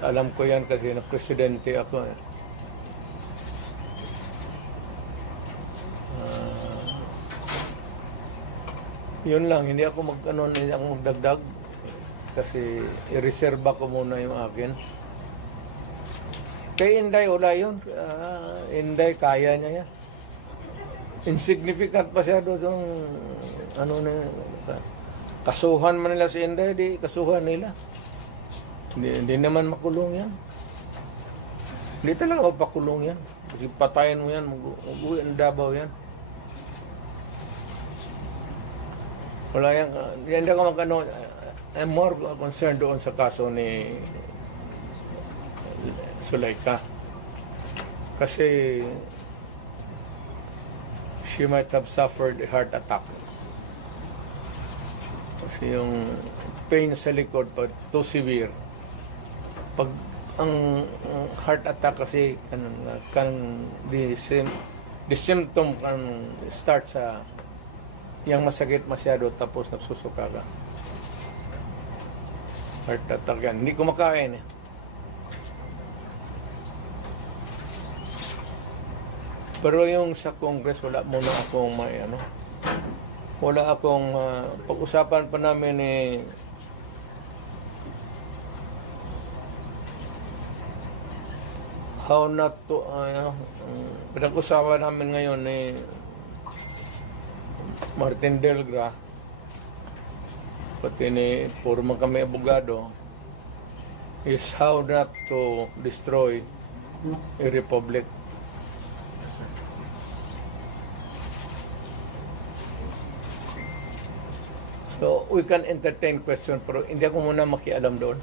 Alam ko yan kasi na presidente ako. Yun lang, hindi ako hindi ako magdagdag kasi i-reserve ko muna yung akin. Kay Inday, wala yun. Inday, kaya niya yan. Insignificant pa siya doon. Kasuhan man nila si Inday, di kasuhan nila. Hindi naman makulong yan. Hindi talaga mapakulong yan. Kasi patayin mo yan, mag-uwi ang Davao yan. Wala yan. Hindi ako I'm more concerned doon sa kaso ni Zulaika. Kasi she might have suffered a heart attack. Kasi yung pain sa likod pa too severe. Pag ang heart attack kasi the symptom can start sa yang masakit masyado tapos nagsusuka ka. Heart attack yan. Hindi ko makain eh. Pero yung sa Congress, wala muna akong wala akong pag-usapan pa namin how not to, pinag-usapan namin ngayon Martin Delgra, pati ni puro kami abogado, is how not to destroy a republic. So, we can entertain question, pero hindi ako muna makialam doon.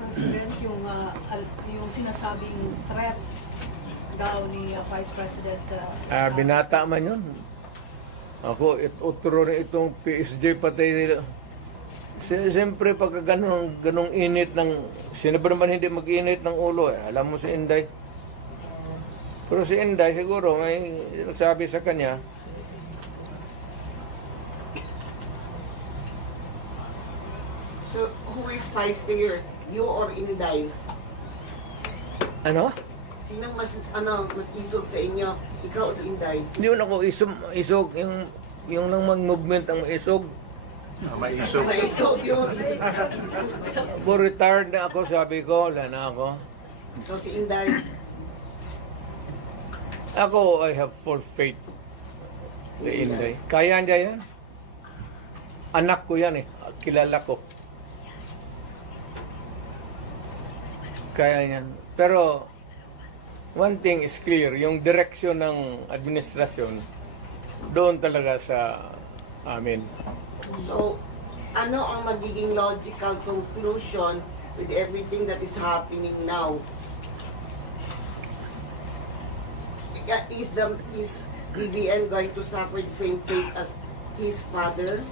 President, yung sinasabing threat daw ni Vice President Binata man yun. Ako, utro rin itong PSG patay nila. Siyempre, pagka ganong init ng... Sino ba naman hindi mag-init ng ulo? Alam mo si Inday. Pero si Inday, siguro, may nagsabi sa kanya, so, who is vice mayor? You or Inday? ano? Sinang mas isog sa inyo? Ikaw o si Inday? Hindi mo ako isog. Yung lang mag-movement ang maisog. Maisog. Maisog yun. Ako retired na ako, sabi ko, wala na ako. So, si Inday? Ako, I have full faith kay Inday. Kaya niya yan. Anak ko yan eh. Kilala ko. Kaya yan. Pero, one thing is clear, yung direksyon ng administrasyon, doon talaga sa amin. So, ano ang magiging logical conclusion with everything that is happening now? Is BBM going to suffer the same fate as his father?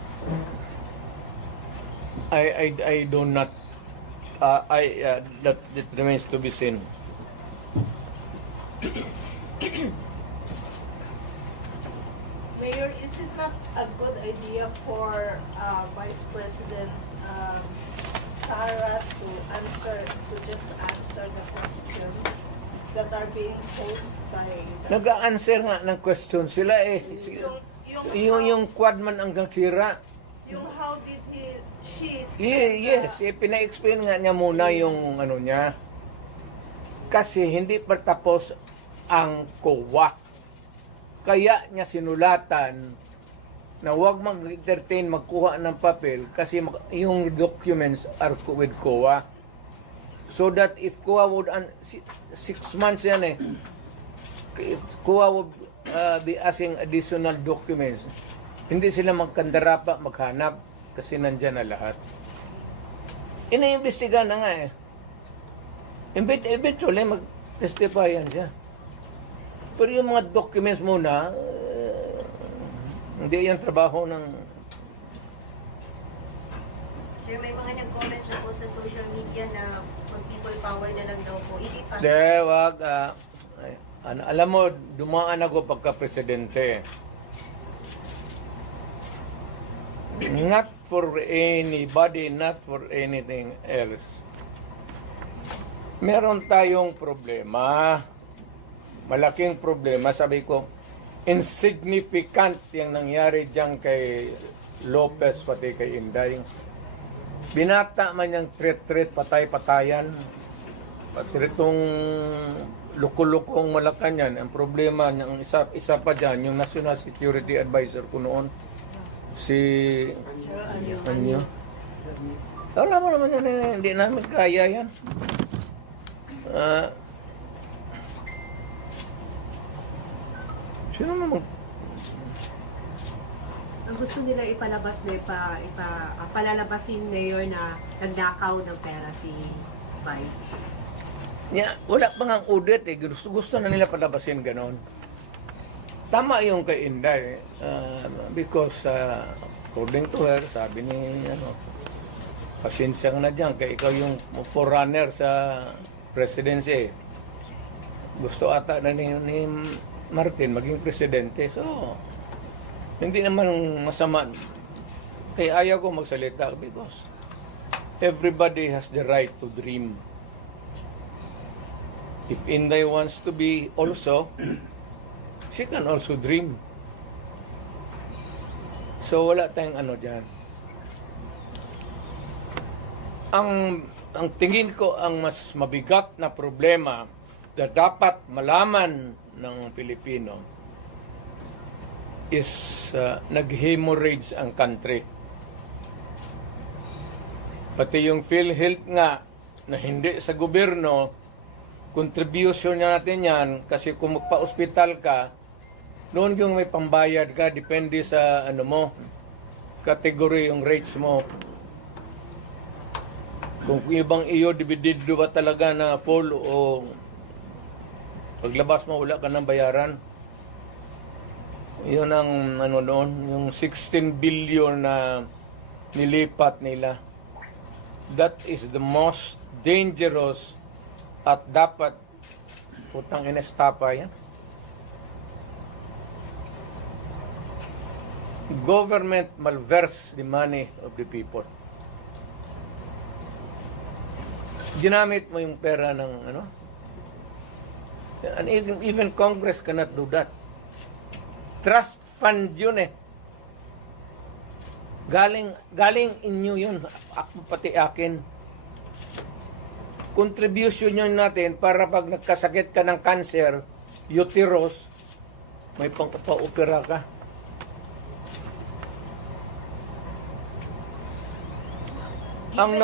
I do not, that remains to be seen. Mayor, is it not a good idea for Vice President Sara to just answer the questions that are being posed by the... Nag-a-answer nga ng question sila eh. Yung quad man hanggang sira. Yung how did she... Yes, pina-explain nga niya muna yung ano niya. Kasi hindi pa tapos ang COA. Kaya niya sinulatan na huwag mag-entertain, magkuha ng papel kasi yung documents are with COA. So that if COA would, 6 months yan eh, if COA would be asking additional documents, hindi sila magkandarapa, maghanap kasi nandyan na lahat. Ina-imbestiga na nga eh. Eventually, mag-testify yan siya. Pero yung mga documents muna, hindi yan trabaho ng... Sir, may mga nag-comment na po sa social media na mag-people power na lang daw po. Is it possible? De, wag. Alam mo, dumaan ako pagka-presidente. Not for anybody, not for anything else. Meron tayong problema. Malaking problema. Sabi ko, insignificant yung nangyari dyan kay Lopez pati kay Inday. Binata man yung threat, patay-patayan. Pati itong lukulukong Malacanang, ang problema, ang isa pa dyan, yung National Security Advisor ko noon, si Anyo. Alam mo naman yan, hindi namin kaya yan. Sino naman? Ang gusto nila ipalabas na palalabasin mayor na nagnakaw ng pera si Vice. Wala pa nga audit eh. Gusto na nila palabasin ganon. Tama yung kay Inday. Because according to her, sabi ni pasensya ka na dyan, kaya ikaw yung forerunner sa presidency. Gusto ata na ni Martin maging presidente. So, hindi naman masama. Kaya ayaw ko magsalita because everybody has the right to dream. If Inday wants to be also, she can also dream. So, wala tayong dyan. Ang tingin ko ang mas mabigat na problema na dapat malaman ng Pilipino is nag-hemorrhage ang country. Pati yung PhilHealth nga na hindi sa gobyerno, contribution natin yan kasi kung magpa-hospital ka, noon yung may pambayad ka, depende sa category yung rates mo. Kung ibang iyo, dividido ba talaga na full o paglabas mo, wala ka ng bayaran. Yun ang noon, yung 16 billion na nilipat nila. That is the most dangerous at dapat putang inestapa yan. Government malverse the money of the people. Ginamit mo yung pera ng and even Congress cannot do that. Trust fund yun eh. Galing inyo yun. Ako pati akin. Contribution yun natin para pag nagkasakit ka ng cancer, uterus, may pangkapa-opera ka. Ang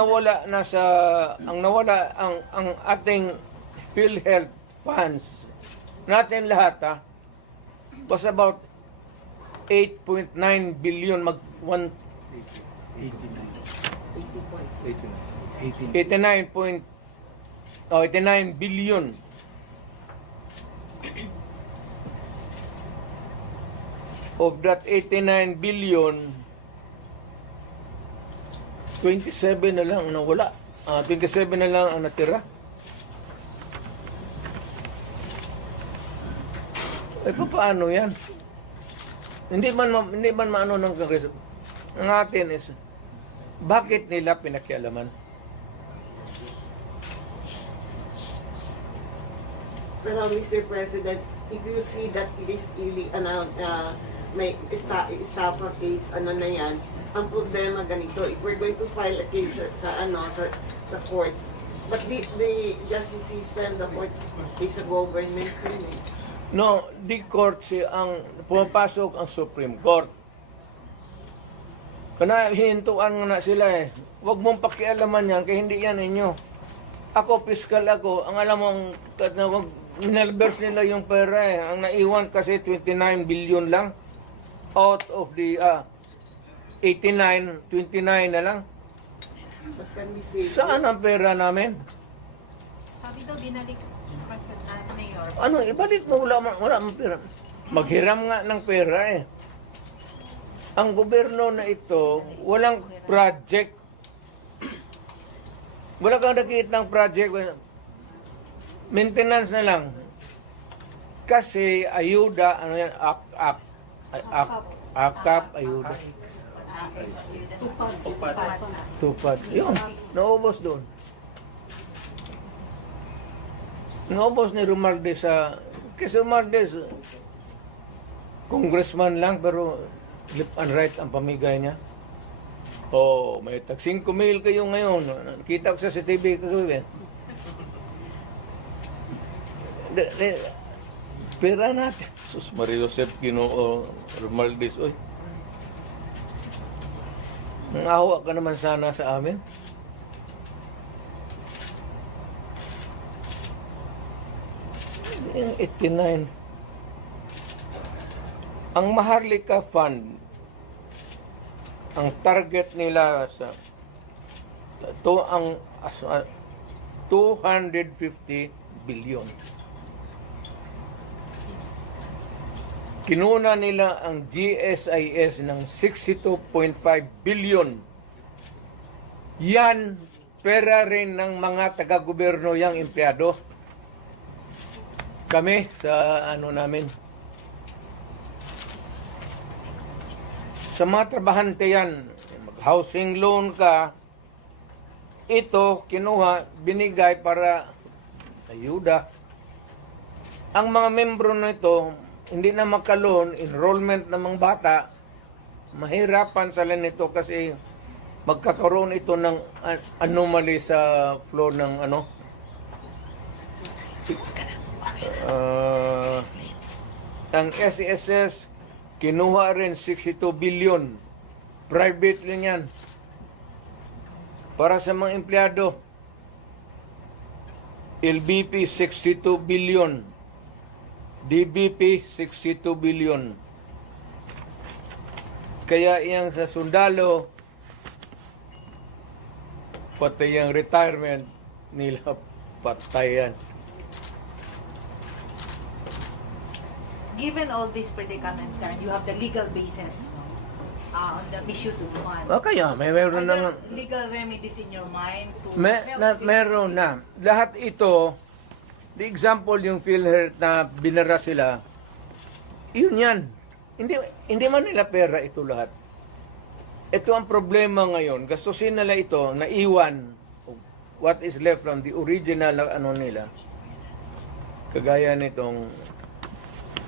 ating PhilHealth funds natin lahat was about 8.9 billion 89 billion. Of that 89 billion, 27 na lang ang nawala. 27 na lang ang natira. Paano yan? Hindi man maano ng Kongreso. Ang atin is, bakit nila pinakialaman? Pero Mr. President, if you see that it is really, may estafa case, na yan, ang problema ganito, if we're going to file a case sa court, but the justice system, the court is a government thing. No, the court ang pumapasok ang Supreme Court. Kana hinintuan na sila eh. Huwag mong pakialaman yan, kaya hindi yan inyo. Ako, fiscal ako, ang alam mong minalbers nila yung pera eh. Ang naiwan kasi 29 billion lang. Out of the 89, 29 na lang. But can we say, Saan ang pera namin? Sabi daw binalik Mayor. Ibalik mo, wala mang pera. Maghiram nga ng pera eh. Ang gobyerno na ito, walang project. Wala kang nakikita ng project. Maintenance na lang. Kasi ayuda, akap, ayuda. Tupad. Yun, naubos doon. Naubos ni Romualdez sa... Kasi Romualdez, congressman lang, pero left and right ang pamigay niya. Oh, may tag 5,000 kayo ngayon. Nakita ko sa CCTV kagabi. Pera natin. Sus Maria Joseph Ginoo Romualdez, oy. Nangawa ka naman sana sa amin. Yung 89. Ang Maharlika Fund, ang target nila sa ito ang 250 billion. Kinuna nila ang GSIS ng 62.5 billion. Yan, pera rin ng mga taga-gobyerno yang empleyado. Kami sa namin. Sa mga trabahante yan, mag-housing loan ka, ito kinuha, binigay para ayuda. Ang mga membro nito, hindi na makaloon, enrollment ng mga bata, mahirapan sila nito kasi magkakaroon ito ng anomaly sa flow ng ang SESS kinuha rin 62 billion. Private lang yan. Para sa mga empleyado, LBP 62 billion. DBP 62 billion. Kaya iyang sa sundalo, pati yung retirement nila patayan. Given all these predicaments, sir, you have the legal basis on the misuse of funds. Kaya meron Are na there legal remedies in your mind to meron na. Lahat ito, the example yung PhilHealth na binara sila, yun yan. Hindi man nila pera ito lahat. Ito ang problema ngayon. Gastusin nila ito, naiwan what is left from the original nila. Kagaya nitong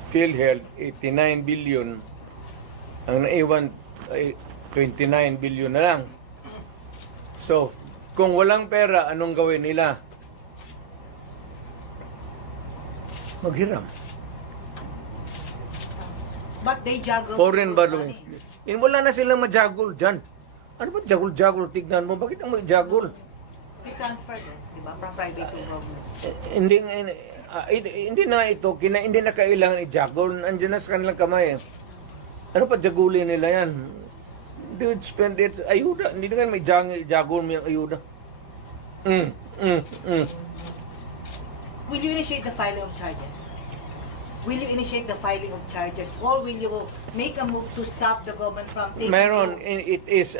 PhilHealth, 89 billion. Ang naiwan ay 29 billion na lang. So, kung walang pera, anong gawin nila? Maghiram. But they juggle Foreign those balloons. money. Wala na silang majagul dyan. Ano ba jagul-jagul? Tignan mo, bakit ang majagul? They transferred it, di ba, from private to government. Hindi na ito, hindi na kailangan i-jagul. Andiyan na sa kanilang kamay. Ano pa jagulin nila yan? They would spend it, ayuda. Hindi na may jagul mo yung ayuda. Will you initiate the filing of charges? Will you initiate the filing of charges? Or will you make a move to stop the government from taking Meron, loans? it is,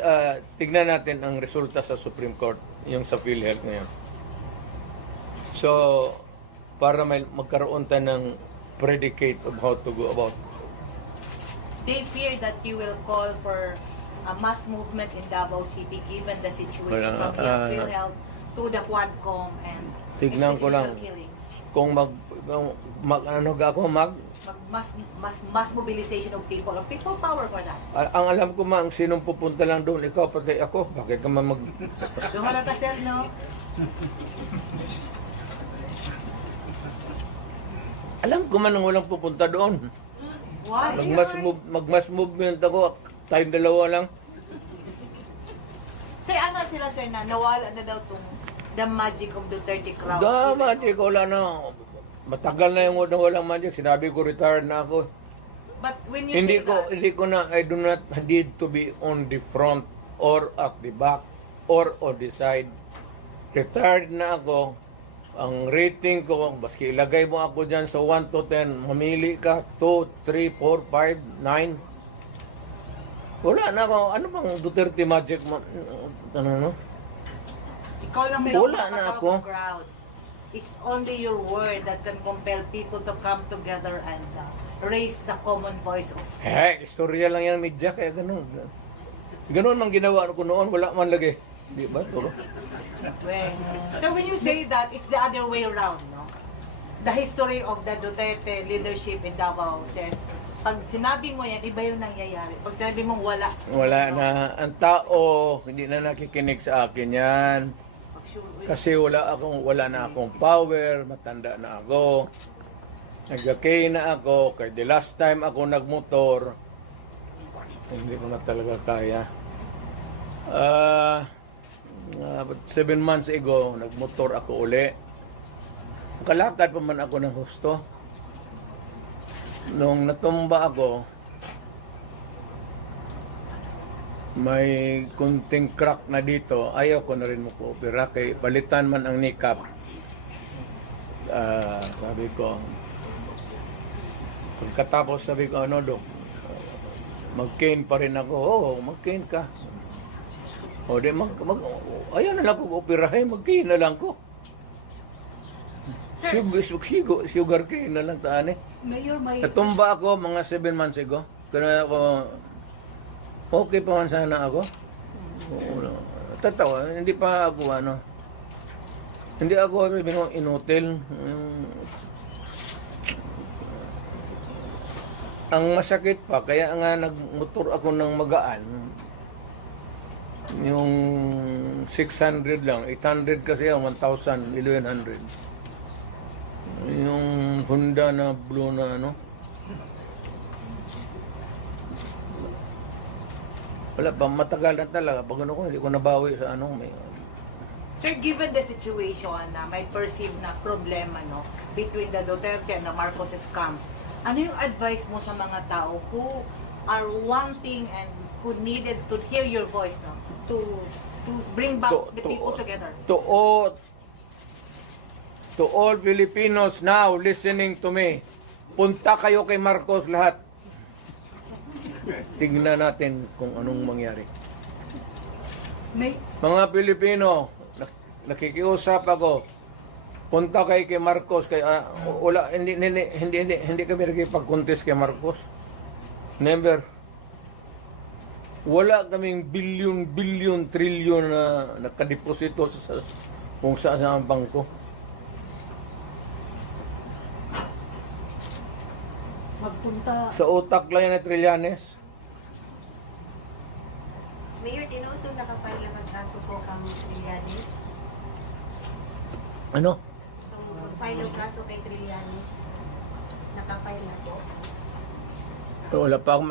tignan natin ang resulta sa Supreme Court, yung sa PhilHealth ngayon. So, para magkaroon tayo ng predicate of how to go about. They fear that you will call for a mass movement in Davao City given the situation from the PhilHealth to the Quadcom and Tignan ko lang. extrajudicial killings. Kung Mass mobilization of people power for that. ang alam ko ang sinong pupunta lang doon, ikaw pati ako, bakit ka man Dumarata sir, no? alam ko man ang walang pupunta doon. Why? Magmass movement ako, tayong dalawa lang. Sir, ano sila sir na nawala na daw tong the magic of Duterte crowd? Magic, wala na. Matagal na yung walang magic. Sinabi ko, retired na ako. But when you say that, Hindi ko na, I do not need to be on the front or at the back or on the side. Retired na ako. Ang rating ko, baski ilagay mo ako dyan sa 1 to 10, mamili ka, 2, 3, 4, 5, 9. Wala na ako. Ano bang Duterte magic? Ano? ikaw lang may Wala na makatawag ako. ng crowd. It's only your word that can compel people to come together and raise the common voice of Istorya lang yan, media, kaya ganun. Ganun man ginawa ko noon, wala man lagi. Di ba? Tulo. well. So when you say that, it's the other way around, no? the history of the Duterte leadership in Davao says, pag sinabi mo yan, iba yung nangyayari. Pag sinabi mong wala. Wala na. Ang tao, hindi na nakikinig sa akin yan. Kasi wala na akong power, matanda na ako. Nagkakay na ako, kaya the last time ako nagmotor, hindi ko na talaga kaya. 7 months ago, nagmotor ako uli. Kalakad pa man ako ng husto. Nung natumba ako, may kunting crack na dito. Ayaw ko na rin mag-opera. Kaya palitan man ang nikap. Sabi ko, pagkatapos sabi ko, ano Dok, mag-cane pa rin ako. Oo, mag-cane ka. O di, ayaw na lang ko operahin, mag-cane na lang ko. Sugar cane na lang taan eh. Mayor, may... Natumba ako mga 7 months ago. Kaya ako, okay pa man sana ako. Tatawa, hindi pa ako hindi ako inutil. Ang masakit pa, kaya nga nagmotor ako ng magaan. Yung 600 lang, 800 kasi yung 1,000, 1,100. Yung Honda na blue na wala pa, matagal na talaga. Pag hindi ko nabawi sa may... Sir, given the situation na may perceived na problema between the Duterte and the Marcoses camp, ano yung advice mo sa mga tao who are wanting and who needed to hear your voice to bring back the people together? To all Filipinos now listening to me, punta kayo kay Marcos lahat. Tingnan natin kung anong mangyari. Mga Pilipino, nakikiusap ako. Punta kayo kay Marcos, hindi kami nagipag-contest kay Marcos. Never. Wala kaming bilyon, trilyon na nakadeposito sa kung saan ang bangko. Magpunta... Sa utak lang yan na Trillanes. Mayor, tinuto nakapile na magkaso po kang Trillanes. Ano? Itong mag-file ng kaso kay Trillanes. Nakapile na po. Wala pa ako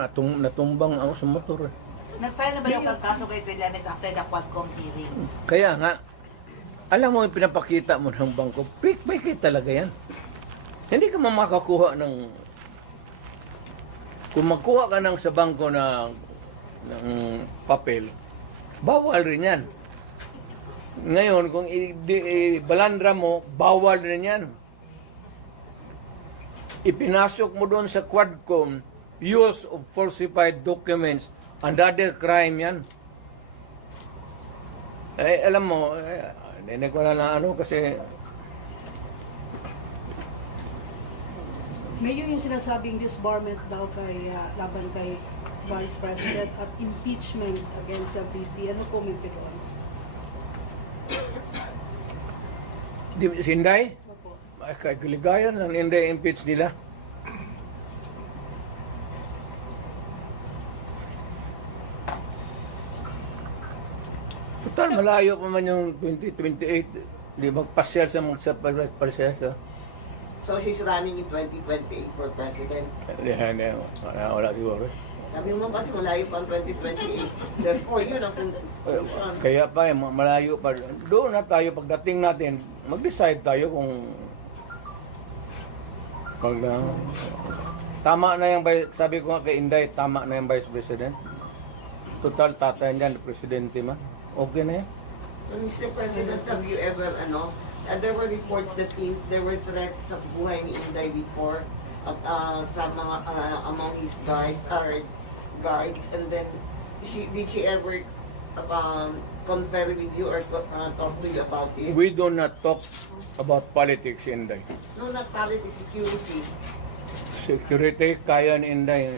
natumbang ako sa motor. Nag-file na ba yung kaso kay Trillanes after the Quadcom hearing? Kaya nga, alam mo yung pinapakita mo ng bangko, fake talaga yan. Hindi ka makakuha ng... Kung magkuha ka ng sa bangko ng papel, bawal rin yan. Ngayon, kung balandra mo, bawal rin yan. Ipinasok mo doon sa Quadcom, use of falsified documents, another crime yan. Alam mo, hindi ko na kasi... Mayor, yung sinasabing disbarment daw laban kay Vice President at impeachment against the VP, ano comment nyo doon? Sinday? Opo. Ay, kaligayan lang, hindi impeach nila. Total, malayo pa man yung 2028. Di magpasyal sa mga pasyal. So she's running in 2028 for president. Hindi, wala siguro. Sabi mo kasi malayo pa ang 2028. Therefore, yun ang conclusion. Kaya pa, malayo pa. Doon na tayo, pagdating natin, mag-decide tayo kung tama na yung, sabi ko nga kay Inday, tama na yung Vice President. Total, tatay niyan, Presidente man. Okay na yan. So, Mr. President, have you ever, there were reports that there were threats sa buhay ni Inday before sa mga, among his guards, and then, did she ever confer with you or talk to you about it? We do not talk about politics, Inday. No, not politics, security. Security, kaya ni Inday.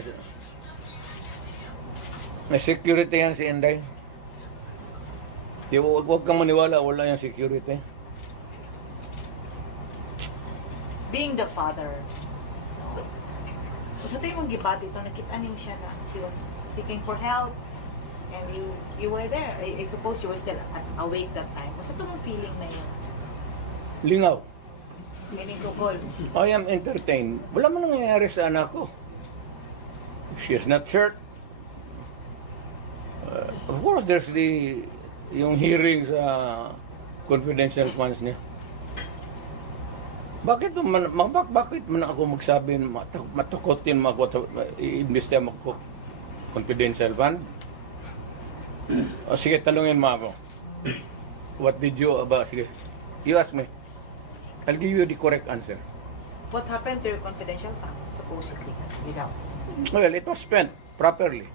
May security yan si Inday. Huwag kang maniwala, wala yung security. being the father, sa ito yung gibat ito, nakita niyo siya na she was seeking for help and you were there. I suppose you were still awake that time. Basta ito mong feeling na yun. Lingaw. Meaning sukol. I am entertained. Wala man nangyayari sa anak ko. She is not hurt. Of course, there's yung hearing sa confidential funds niya. Bakit man ako magsabi, matukotin mo ako, i-imbestihan mo ako confidential fund? O sige, talungin mo ako. What did you, sige, you ask me. I'll give you the correct answer. What happened to your confidential fund, supposedly? Without. Well, it was spent properly.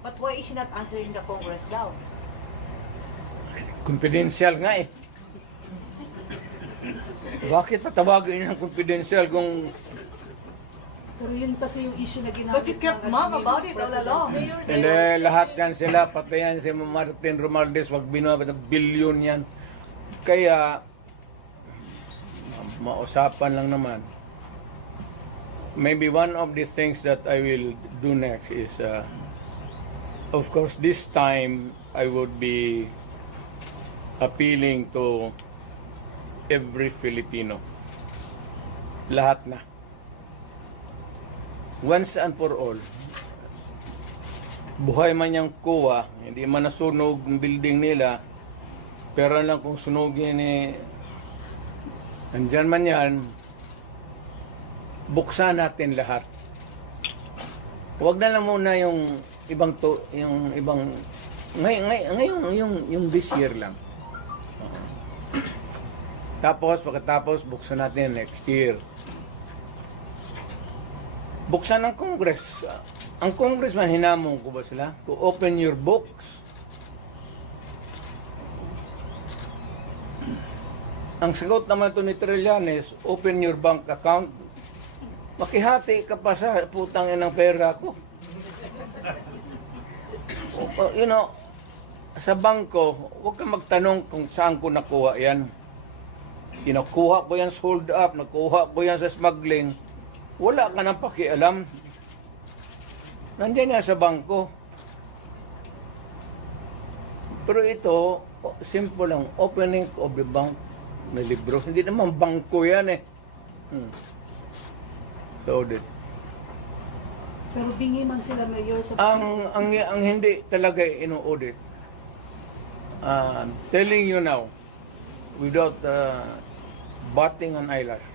But why is she not answering the Congress daw? Confidential nga eh. Bakit patawagin ng confidential kung Pero yun kasi yung issue na ginamit. But you kept ng mum Manila about it all President. along. hindi lahat yan sila, patayan si Martin Romualdez, wag binuha ng bilyon yan. Kaya, mausapan lang naman. Maybe one of the things that I will do next is, of course, this time I would be appealing to every Filipino. Lahat na. Once and for all, buhay man yung kuwa, hindi man nasunog ang building nila, pero lang kung sunugin andyan man yan, buksan natin lahat. Huwag na lang muna yung ibang ngayon yung this year lang. Tapos pagkatapos buksan natin next year. Buksan ng Congress. Ang Congressman, hinamon ko ba sila? To open your books. Ang sagot naman ito ni Trillanes, open your bank account. Makihati ka pa sa putang ng pera ko. You know, sa bangko, huwag kang magtanong kung saan ko nakuha yan. Kinukuha ko yan sa hold up, nakuha ko yan sa smuggling. Wala ka nang pakialam. Nandiyan yan sa bangko. Pero ito, simple lang. Opening of the bank. May libro. Hindi naman bangko yan eh. So, audit. Pero bingi man sila mayor sa Ang hindi talaga ino-audit. Telling you now, without batting an eyelash,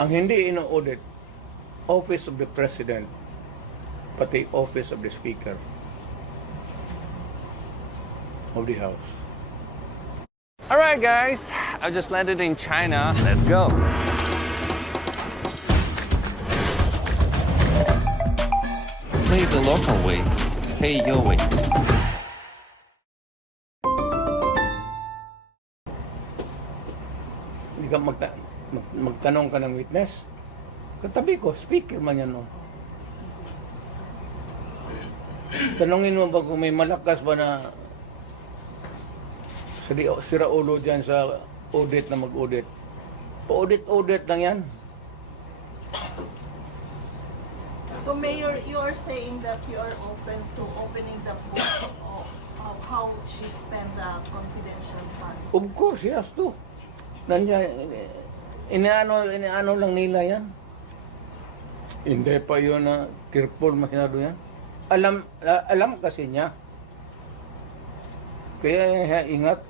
ang hindi ino-audit, Office of the President, pati Office of the Speaker of the House. Alright guys, I just landed in China. Let's go. Play the local way. Pay your way. Hindi ka magtanong ka ng witness. Katabi ko, speaker man yan. No? Tanongin mo ba kung may malakas ba na sira ulo dyan sa audit na mag-audit. Audit lang yan. So Mayor, you are saying that you are open to opening the book of how she spent the confidential fund. Of course, yes to. Nandiyan, inaano lang nila yan. Hindi pa yun na careful masyado yan. Alam kasi niya. Kaya ingat.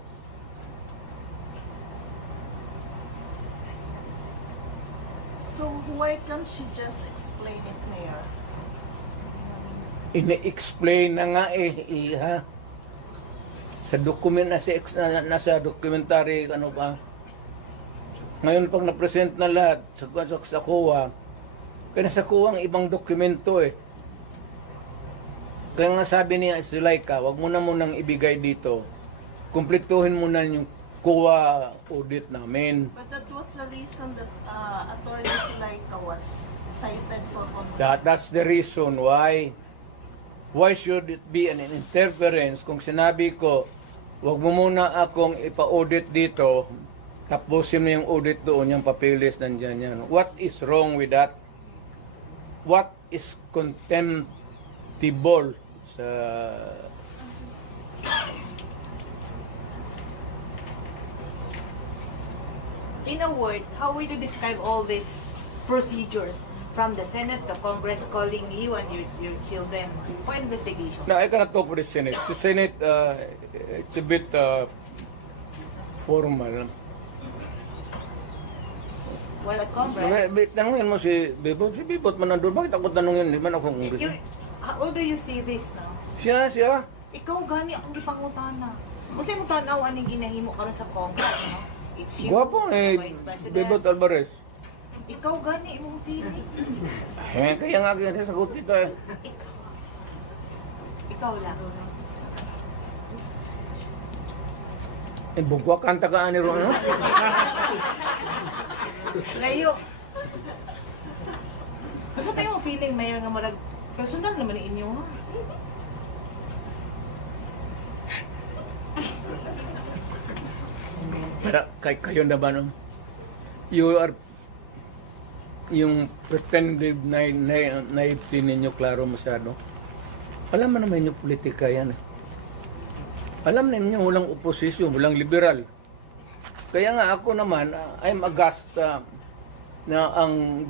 So why can't she just explain it, Mayor? Ine-explain na nga iha. Sa document nasa documentary ano ba. Ngayon pag na-present na lahat sa COA, kaya sa COA ang ibang dokumento eh. Kaya nga sabi niya Zuleika, wag mo na munang ibigay dito. Kumpletuhin mo na yung COA audit namin. But that was the reason that Attorney Sulaika was cited for conduct. That's the reason why. Why should it be an interference kung sinabi ko, wag mo muna akong ipa-audit dito Tapusin mo yung audit doon, yung papeles nandiyan yan. What is wrong with that? What is contemptible sa... In a word, how would you describe all these procedures from the Senate, the Congress calling you and your children for investigation? No, I cannot talk for the Senate. The Senate, it's a bit formal. Well, at Congress, Tanungin mo si Bebot. Si Bebot man nandun. Bakit ako tanungin? Di man ako how do you see this now? Siya. Ikaw gani akong gipangutana. Kasi mo tanaw aning ginahimo karon sa Congress, no? It's you, Guwapo the eh, Vice President. Bebot Alvarez. Ikaw gani imong feeling. Kaya nga kaya sagot ito eh. Ikaw lang. Bugwa kanta ka ani ro, no? Layo. Asa tayo mo feeling mayor nga marag personal naman ni inyo, ha? Pero kayo na ba, no? You are yung pretended naivety ninyo klaro masyado. Alam mo naman yung politika yan eh. Alam ninyo walang oposisyon, walang liberal. Kaya nga ako naman, I'm aghast na ang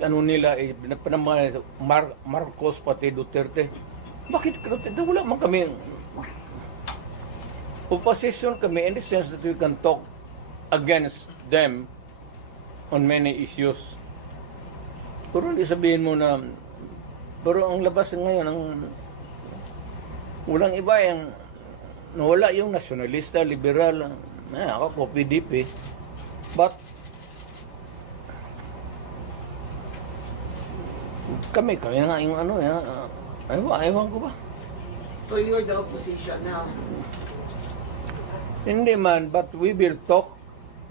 ano nila eh, Marcos pati Duterte. Bakit Duterte? Wala man kami opposition kami in the sense that we can talk against them on many issues. Pero hindi sabihin mo na pero ang labas ngayon ang walang iba yung nawala yung nasyonalista, liberal, ako PDP. But kami nga yung ano yan. Aywan ko ba? So you're the opposition now. Hindi man, but we will talk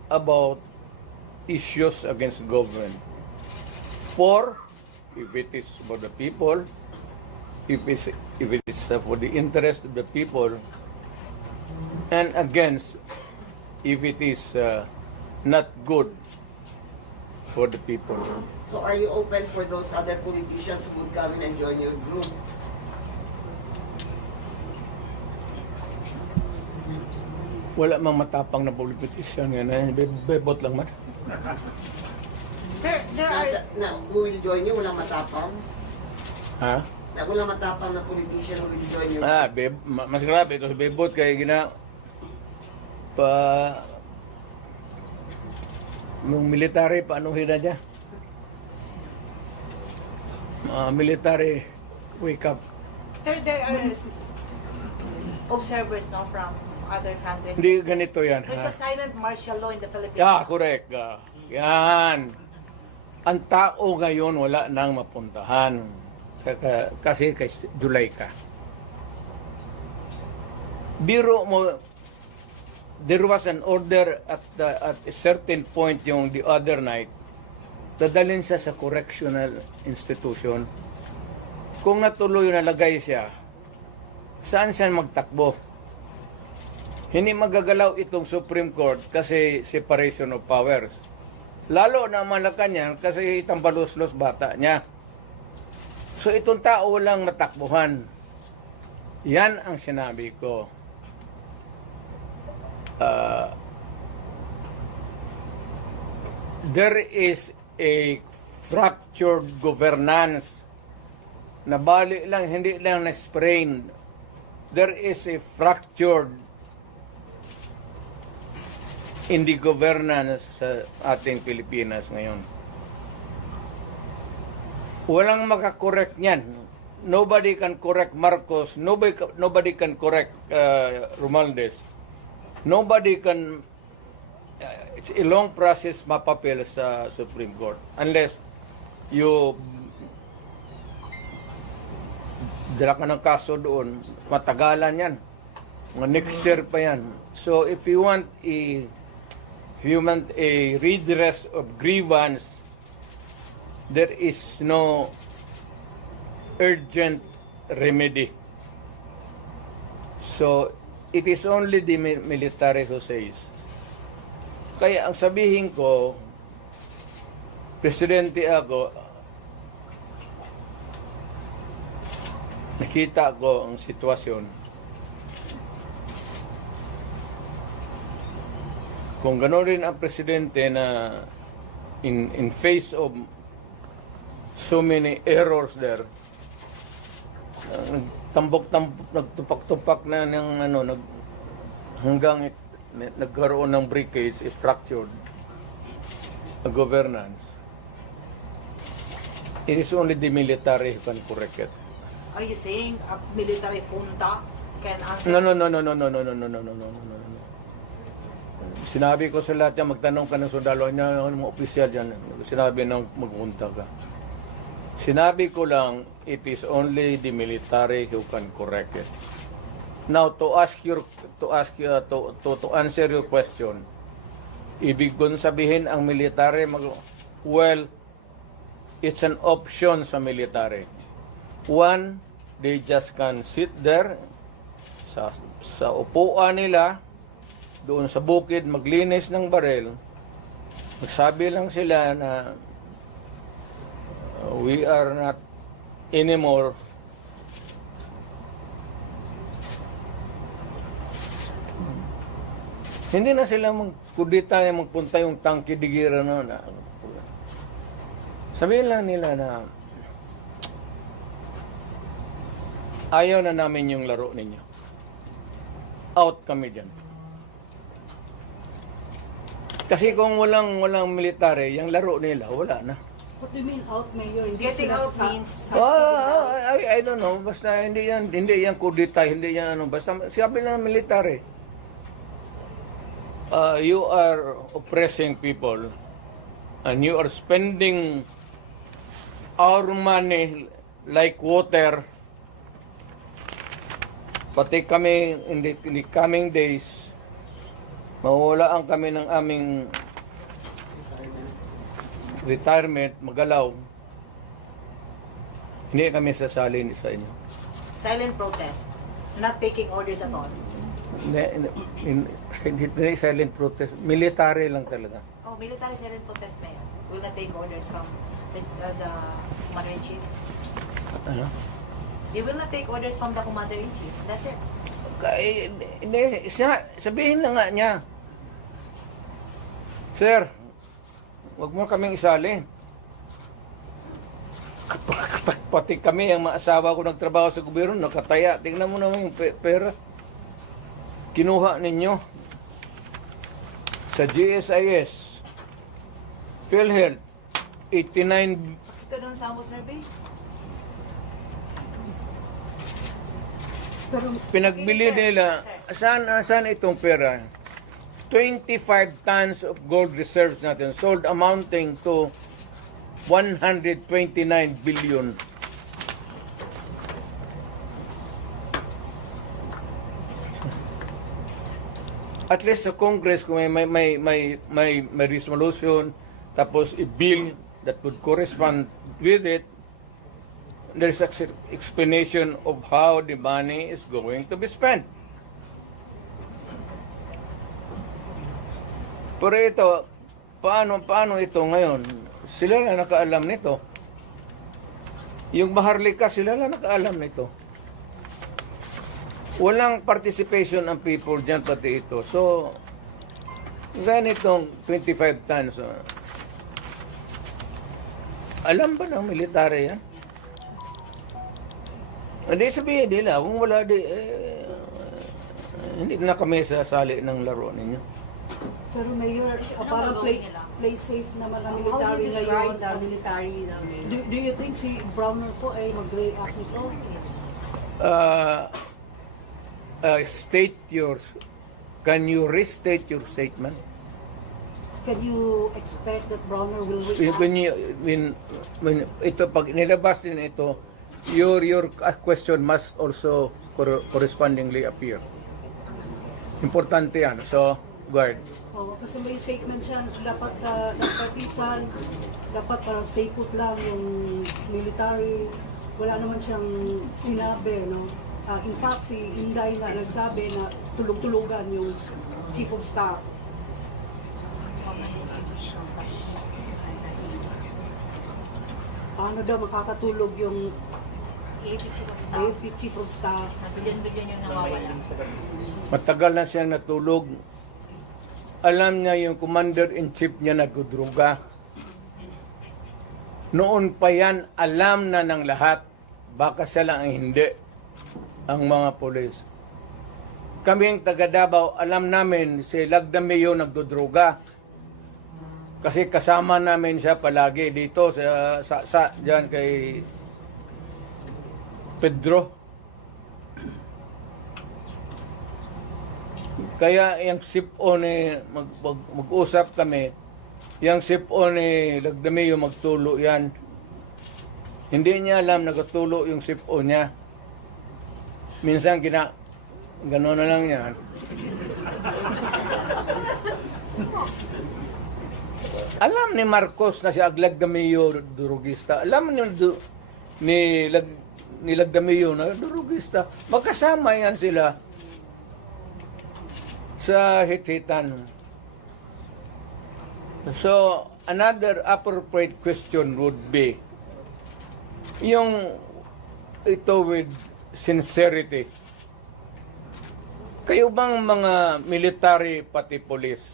about issues against government. If it is for the people, if it is for the interest of the people, and against if it is not good for the people. So are you open for those other politicians who would come in and join your group? Wala mang matapang na politician yan. Bebot lang man. Sir, there are Who will join you? Walang matapang? Ha? Walang matapang na politician who will join you? Mas grabe ito si Bebot kaya yung military, paano hina niya? Military, wake up. Sir, there are observers no from other countries. Hindi ganito yan. There's Ha? a silent martial law in the Philippines. Yeah, correct. Yan. Ang tao ngayon wala nang mapuntahan. Kasi kay July ka. Biro mo, there was an order at a certain point yung the other night, dadalhin siya sa correctional institution. Kung natuloy nalagay siya, saan siya magtakbo? Hindi magagalaw itong Supreme Court kasi separation of powers. Lalo na Malacanang kasi tambalos-los bata niya. So itong tao walang matakbuhan. Yan ang sinabi ko. There is a fractured governance na bali lang, hindi lang na-sprain. There is a fractured in the governance sa ating Pilipinas ngayon. Walang makakorek niyan. Nobody can correct Marcos. Nobody can correct Romualdez. Nobody can... it's a long process mapapil sa Supreme Court. Unless you dala ka ng kaso doon, matagalan yan. Mga next year pa yan. So if you want a redress of grievance, there is no urgent remedy. So, it is only the military who says, Kaya ang sabihin ko, presidente ako, nakita ko ang sitwasyon. Kung gano'n rin ang presidente na in face of so many errors there, nagtupak-tupak na ng hanggang nagkaroon ng breakage, fractured governance. It is only the military who can correct it. Are you saying a military junta can answer? No. Sinabi ko sa lahat yan, magtanong ka ng sundalo niya, mga opisyal dyan. Sinabi nang magpunta ka. Sinabi ko lang, it is only the military who can correct it. Now, to answer your question, ibig kong sabihin ang military, well, it's an option sa military. One, they just can sit there sa upuan nila, doon sa bukid, maglinis ng barel. Magsabi lang sila na we are not anymore hindi na sila magkudita na magpunta yung tangke digira na. Sabihin lang nila na ayaw na namin yung laro ninyo. Out kami dyan. Kasi kung walang military, yung laro nila, wala na. What do you mean out, Mayor? Hindi Getting sila out means I don't know, basta hindi yan kudita, hindi yan basta sabi lang military. You are oppressing people and you are spending our money like water. Pati kami in the coming days, mawawalaan kami ng aming retirement, magalaw. Hindi kami sasalin sa inyo. silent protest, not taking orders at all. Hindi silent protest. Military lang talaga. Oh, military silent protest na yan. Will not take orders from the Commander-in-Chief. Ano? They will not take orders from the Commander-in-Chief. That's it. Hindi, sabihin na nga niya, Sir, wag mo kaming isali. Pati kami, ang mga asawa ko nagtrabaho sa gobyerno, nakataya. Tingnan mo naman yung pera. Kinuha ninyo sa GSIS, PhilHealth, 89. Ito doon sa survey? Pinagbili nila, saan itong pera? 25 tons of gold reserves natin sold amounting to 129 billion. At least sa Congress, kung may resolution, tapos i-bill that would correspond with it, there's an explanation of how the money is going to be spent. Pero ito, paano ito ngayon? Sila na nakaalam nito. Yung Maharlika, sila na nakaalam nito. Walang participation ng people dyan, pati ito. So, ganitong 25 tons. Alam ba ng military yan? Hindi sabihin nila, kung wala hindi na kami sasali ng laro ninyo. Pero Mayor, parang play safe naman ang How do military you describe ngayon. the military namin? Do you think si Browner po ay mag-react nito? Can you restate your statement? Can you expect that Browner will react? When ito, pag nilabas din ito, your question must also correspondingly appear. Importante yan. So, guard. Oo, kasi may statement siya, dapat nagpatisan, dapat parang stay put lang yung military. Wala naman siyang sinabi, no? In fact, si Inday nga nagsabi na tulog-tulugan yung Chief of Staff. Paano daw makakatulog yung AFP Chief of Staff? Bigyan yung nawawala. Matagal na siyang natulog. Alam niya yung commander-in-chief niya nagdudruga. Noon pa yan, alam na ng lahat. Baka siya lang ang hindi. Ang mga polis. Kaming taga Davao, alam namin si Lagdameo nagdudruga. Kasi kasama namin siya palagi dito sa diyan kay Pedro. Kaya yung sip-o ni mag-usap kami, yung sip-o ni Lagdameo magtulo yan. Hindi niya alam nagtulo yung sip-o niya. Minsan gano'n na lang yan. Alam ni Marcos na si Lagdameo durugista. Alam ni Lagdameo na durugista. Magkasama yan sila sa hit-hitan. So, another appropriate question would be, yung ito with sincerity. Kayo bang mga military pati police,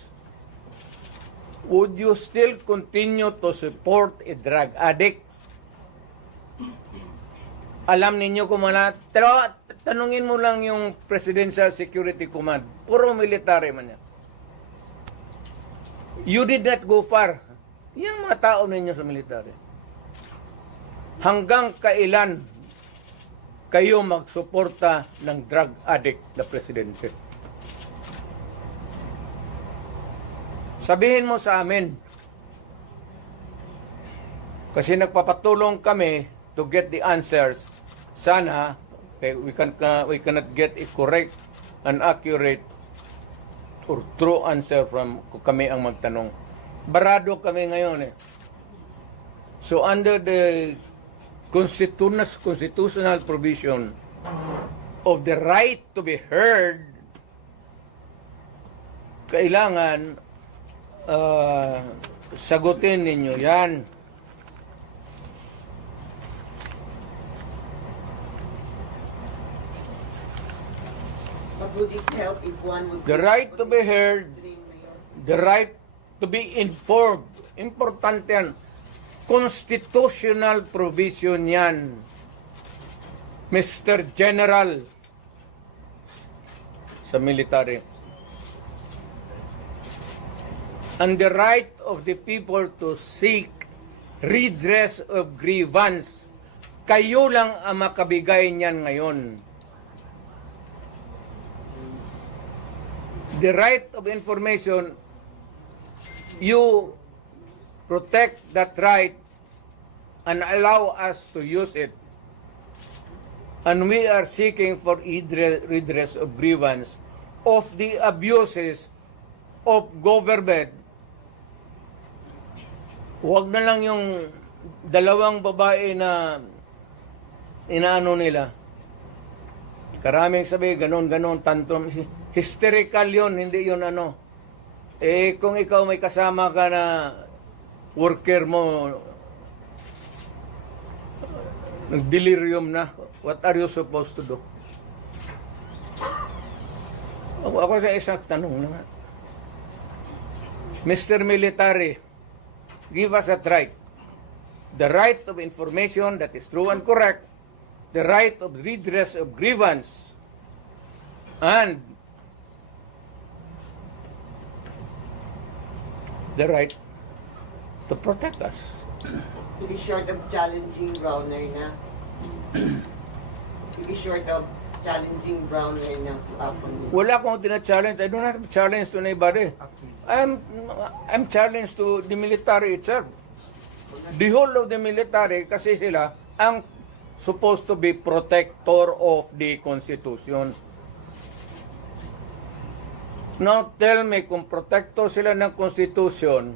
would you still continue to support a drug addict? Alam ninyo kung pero tanungin mo lang yung Presidential Security Command. Puro military man yan. You did not go far. Yung mga tao ninyo sa military. Hanggang kailan kayo magsuporta ng drug addict na presidente? Sabihin mo sa amin. Kasi nagpapatulong kami to get the answers. Sana we cannot get a correct and accurate or true answer from kami ang magtanong. Barado kami ngayon eh. So under the constitutional provision of the right to be heard, kailangan sagutin ninyo yan. But would it help if one would... The right to be heard, the right to be informed. Importante yan. Constitutional provision yan. Mr. General sa military. And the right of the people to seek redress of grievance. Kayo lang ang makabigay niyan ngayon. The right of information, you protect that right and allow us to use it. And we are seeking for redress of grievance of the abuses of government. Huwag na lang yung dalawang babae na inaano nila. Karaming sabi, ganon, tantrum. Hysterical yun, hindi yun ano. Eh, kung ikaw may kasama ka na worker mo, nag-delirium na, what are you supposed to do? Ako sa isang tanong na. Mr. Military, give us that right. The right of information that is true and correct, the right of redress of grievance, and the right to protect us. To be short of challenging Browner na. To be short of challenging Browner na to happen. Wala akong tina-challenge. I don't have to challenge to anybody. I'm challenged to the military itself. The whole of the military, kasi sila ang supposed to be protector of the Constitution. Now tell me, kung protector sila ng Constitution,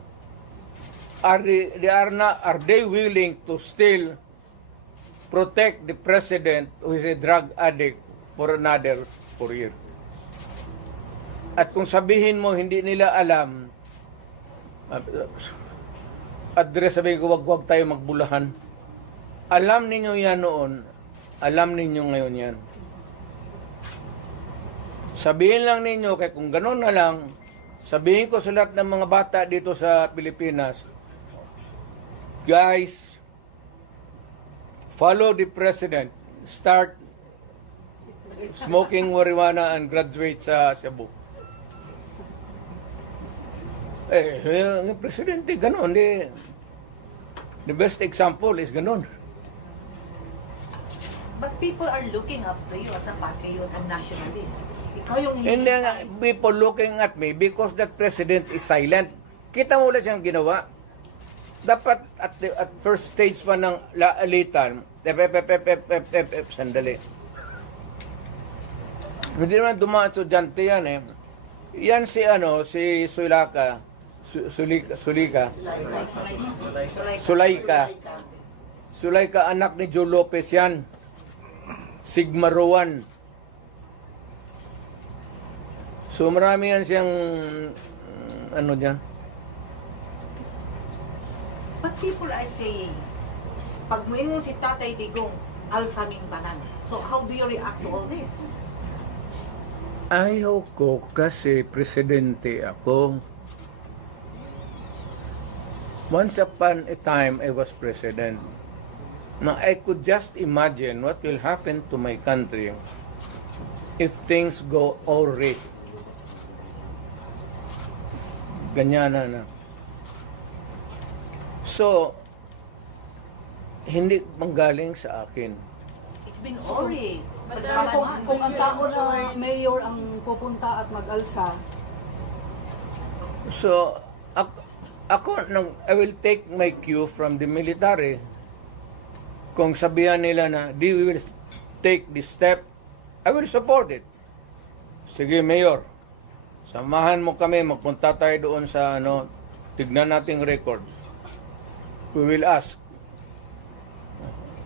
are they willing to still protect the president who is a drug addict for another 4 years? At kung sabihin mo hindi nila alam, address, sabi ko, wag tayo magbulahan. Alam ninyo yan noon, alam ninyo ngayon yan. Sabihin lang ninyo, kaya kung gano'n na lang, sabihin ko sa lahat ng mga bata dito sa Pilipinas, guys, follow the president, start smoking marijuana and graduate sa Cebu. Yung presidente, gano'n. The best example is gano'n. But people are looking up to you as a patriot and nationalist. Ikaw yung Hindi nga, people looking at me because that president is silent. Kita mo ulit siyang ginawa. Dapat at first stage pa ng laalitan, sandali. Hindi naman dumaan estudyante yan eh. Yan si Sulaika, anak ni Joe Lopez yan. Sigma Rowan. So marami yan siyang dyan. But people are saying, pag mo si Tatay Digong, alsaming tanan. So how do you react to all this? Ayaw ko kasi presidente ako. Once upon a time, I was president. Now, I could just imagine what will happen to my country if things go awry. Ganyan na. So, hindi manggaling sa akin. It's been already. But kung ang tao na mayor ang pupunta at mag-alsa, So, I will take my cue from the military. Kung sabihan nila na, we will take this step, I will support it. Sige, Mayor, samahan mo kami, magpunta tayo doon sa, tignan nating record. We will ask.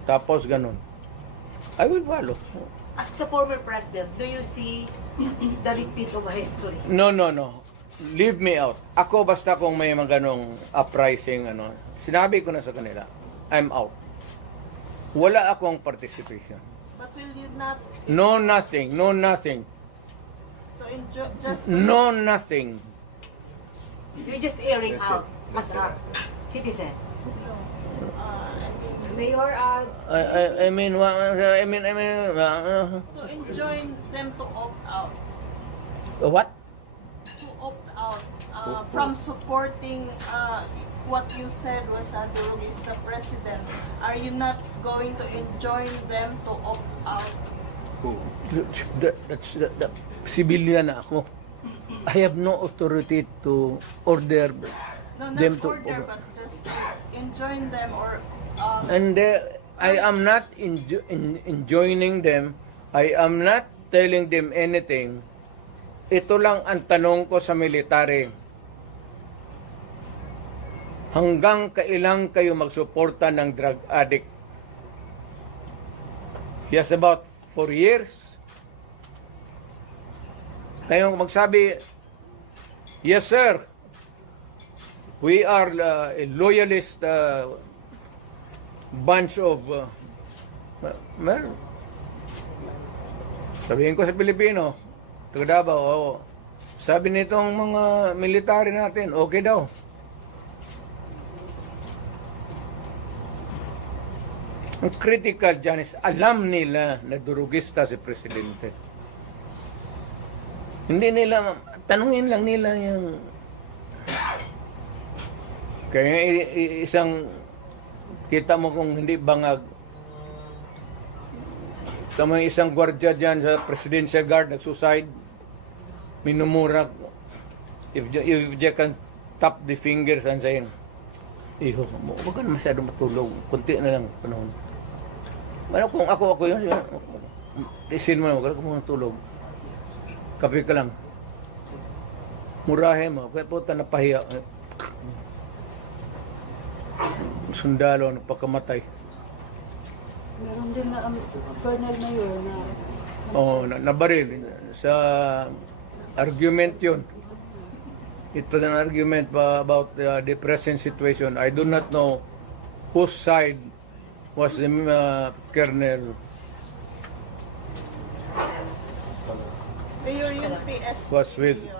Tapos, ganun. I will follow. As the former president, do you see the repeat of history? No. Leave me out. Ako basta kung may mga ganong uprising, sinabi ko na sa kanila, I'm out. Wala akong participation. But will you not No nothing. to enjoy just No nothing. You're just airing out as a citizen. Mayor, I mean, to enjoin them to opt out, what? from supporting what you said was Durug is the president. Are you not going to enjoin them to opt out? That's civilian na ako. I have no authority to order No, them not to order, but just enjoin them or and I am not enjoining them. I am not telling them anything. Ito lang ang tanong ko sa military. Hanggang kailan kayo magsuporta ng drug addict? Yes, about 4 years. Kayong magsabi, yes sir, we are a loyalist bunch of sabihin ko sa Pilipino, taga Davao, sabi nitong mga military natin, okay daw. Ang critical dyan is, alam nila na durugista si Presidente. Hindi nila, tanungin lang nila yung kaya isang kita mo kung hindi bangag. Tama isang gwardiya dyan sa Presidential Guard nagsuicide. Minumura. If you can tap the fingers and saying, iho, huwag ka na masyadong matulog. Kunti na lang panahon. Ano kung ako yun, isin mo na, huwag ka muna tulog. Kape ka lang. Murahe mo, kaya puta napahiya. Sundalo, pagkamatay. meron din na Colonel Mayor na Oo, nabaril. Sa argument yun. it was an argument about the present situation. I do not know whose side was the Colonel Mayor, yung PSG was with. Mayor,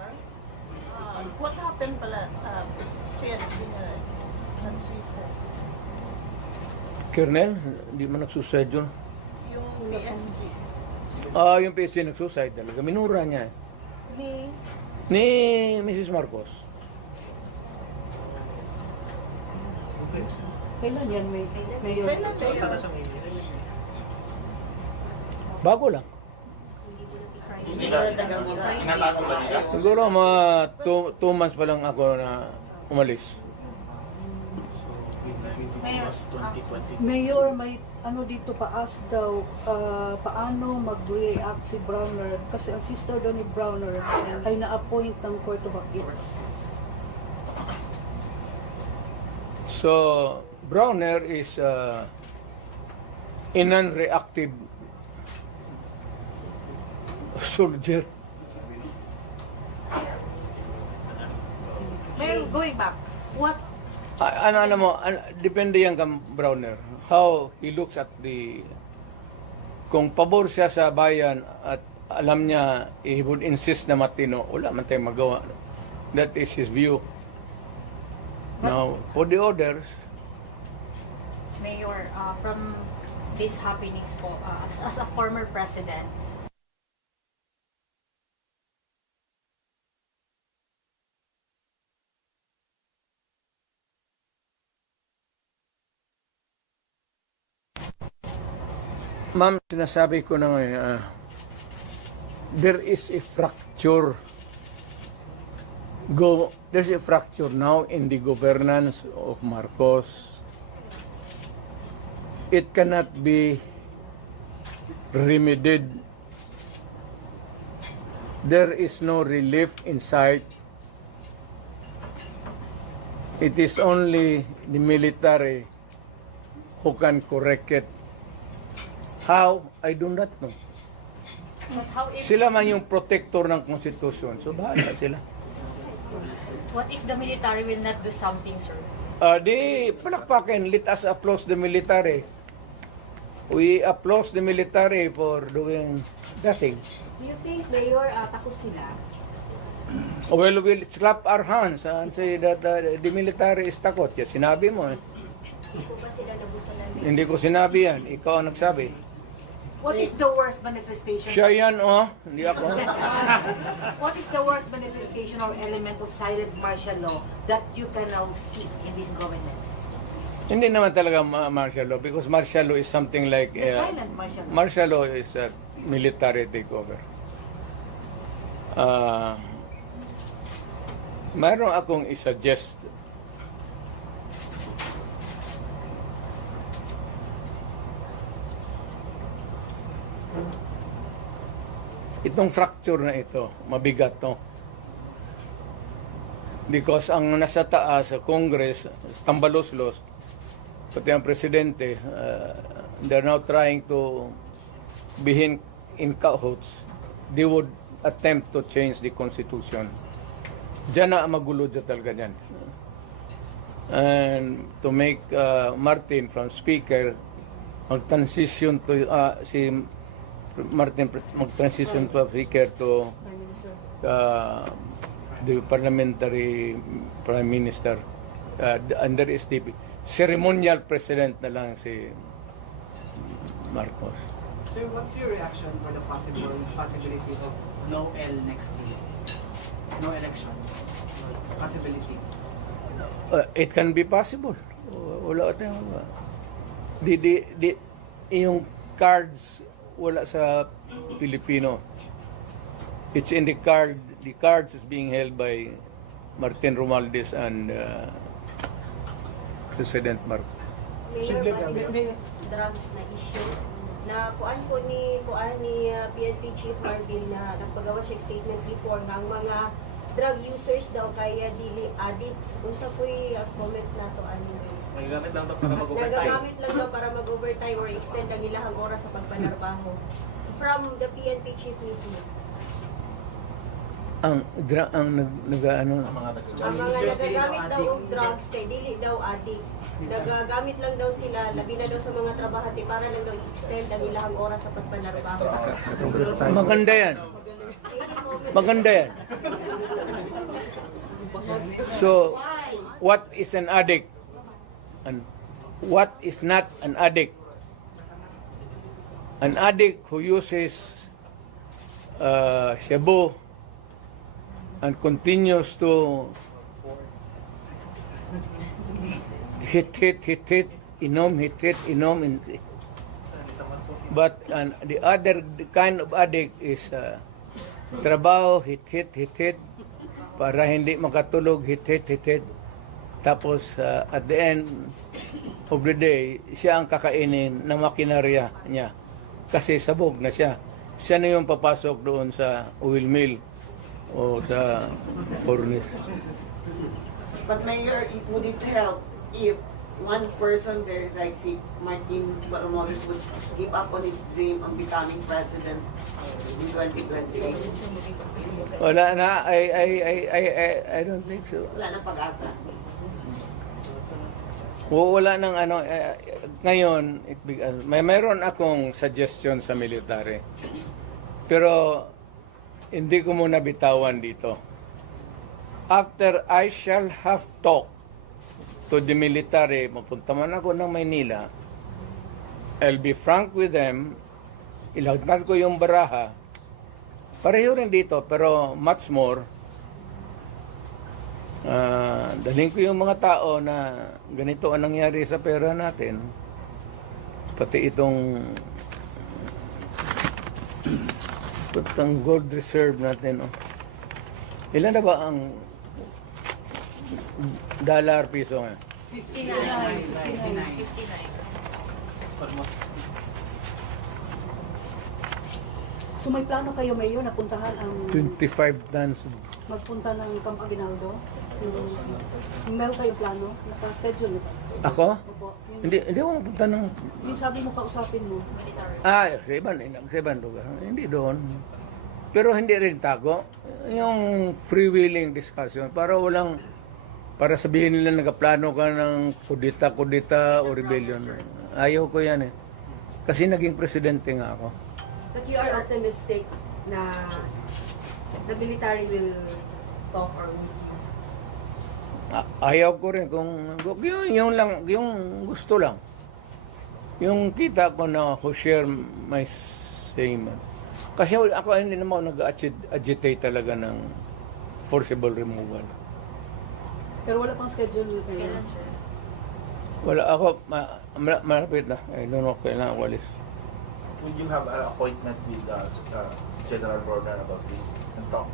what happened pala sa PSG na nag-suicide? Colonel, hindi man nagsuicide yun. Yung PSG Yung PSG nagsuicide talaga. Minura niya ni ni Mrs. Marcos. Kailan yan, Mayor? kailan Mayor? Bago lang. Siguro mga 2 months pa lang ako na umalis. Mayor, may ano dito paas daw, paano mag-react si Browner kasi ang sister daw ni Browner ay na-appoint ng Court of Appeals. So, Browner is a non-reactive soldier. Mayor, going back, what Ano mo, depende yan kang Browner. How he looks at kung pabor siya sa bayan at alam niya, he would insist na matino, wala man tayong magawa. That is his view. Now, for the others, Mayor, from these happenings po, as a former president, ma'am, sinasabi ko na ngayon, there is a fracture. There's a fracture now in the governance of Marcos. It cannot be remedied. There is no relief in sight. It is only the military who can correct it. How? I do not know. but how if, Sila man yung protector ng konstitusyon. So, bahala sila. what if the military will not do something, sir? Di palakpakin, let us applaud the military. We applaud the military for doing nothing. Do you think, Mayor, takot sila? Well, we'll slap our hands and say that the military is takot. Yes, sinabi mo eh. Hindi po ba sila nabusalan? Hindi ko sinabi yan. Ikaw ang nagsabi. What is the worst manifestation? Siya yan, oh. Hindi ako. What is the worst manifestation or element of silent martial law that you can now see in this government? Hindi naman talaga martial law because martial law is something like... The silent martial law. Martial law is a military takeover. Mayroon akong i-suggest. Itong fracture na ito, mabigat to. Because ang nasa taas sa Congress, tambalos-los, pati ang presidente, they're now trying to be in cahoots. They would attempt to change the Constitution. Diyan na magulo dyan talaga dyan. And to make Martin from Speaker mag-transition to si Martin mag-transition to Speaker to the parliamentary Prime Minister. And there is the ceremonial president na lang si Marcos. So what's your reaction for the possibility of no L next year? No election? Possibility? It can be possible. Wala tayong yung cards wala sa Pilipino. It's in the card. The cards is being held by Martin Romualdez and President Marcos. Mayor, drugs na issue na kuan ni PNP Chief Marvin na nagpagawa siya statement before ng mga drug users daw kaya dili addict. Unsa po'y comment na to ano? Nagagamit lang daw para mag-overtime. Nagagamit lang daw para mag-overtime or extend ang ilahang oras sa pagpanarbaho. From the PNP Chief mismo. ang ano, Ang mga nagagamit daw og drugs kay dili daw addict. Nagagamit lang daw sila, labi na daw sa mga trabahante para lang daw i-extend ang ilang oras sa pagpanarbaho. maganda yan. Maganda yan. So, what is an addict? And what is not an addict? An addict who uses shabu and continues to hit, inom. But the other kind of addict is trabaho, hit, para hindi makatulog, hit. Tapos at the end of the day, siya ang kakainin ng makinarya niya. Kasi sabog na siya. Siya na yung papasok doon sa oil mill o sa furnace. But Mayor, would it help if one person there, like si Martin Barromones, would give up on his dream of becoming president in 2028? Wala na, I don't think so. Wala nang pag-asa. Wala nang ano, ngayon, mayroon akong suggestion sa military. Pero, hindi ko muna bitawan dito. After I shall have talked to the military, mapunta man ako ng Maynila, I'll be frank with them, ilagnan ko yung baraha, pareho rin dito, pero much more, dalhin ko yung mga tao na ganito ang nangyari sa pera natin, pati itong gold reserve natin. Oh. Ilan na ba ang dollar piso ngayon? 59. So may plano kayo, Mayor, na puntahan ang 25 tons. magpunta ng Camp Aguinaldo? Meron kayo plano? Naka-schedule ito? Ako? Opo. Hindi ako mapunta ng... Yung sabi mo, kausapin mo. Sa ibang lugar. Hindi doon. Pero hindi rin tago. Yung freewheeling discussion. Para sabihin nila nagaplano ka ng kudita o rebellion. Ayaw ko yan eh. Kasi naging presidente nga ako. But you are optimistic na the military will talk or meet you? Ayaw ko rin kung yung gusto lang. Yung kita ko na who share my same. Kasi ako hindi naman nag-agitate talaga ng forcible removal. Pero wala pang schedule kayo. Wala ako, malapit na. I don't know, kailangan walis. Would you have an appointment with General Brodern about this and talk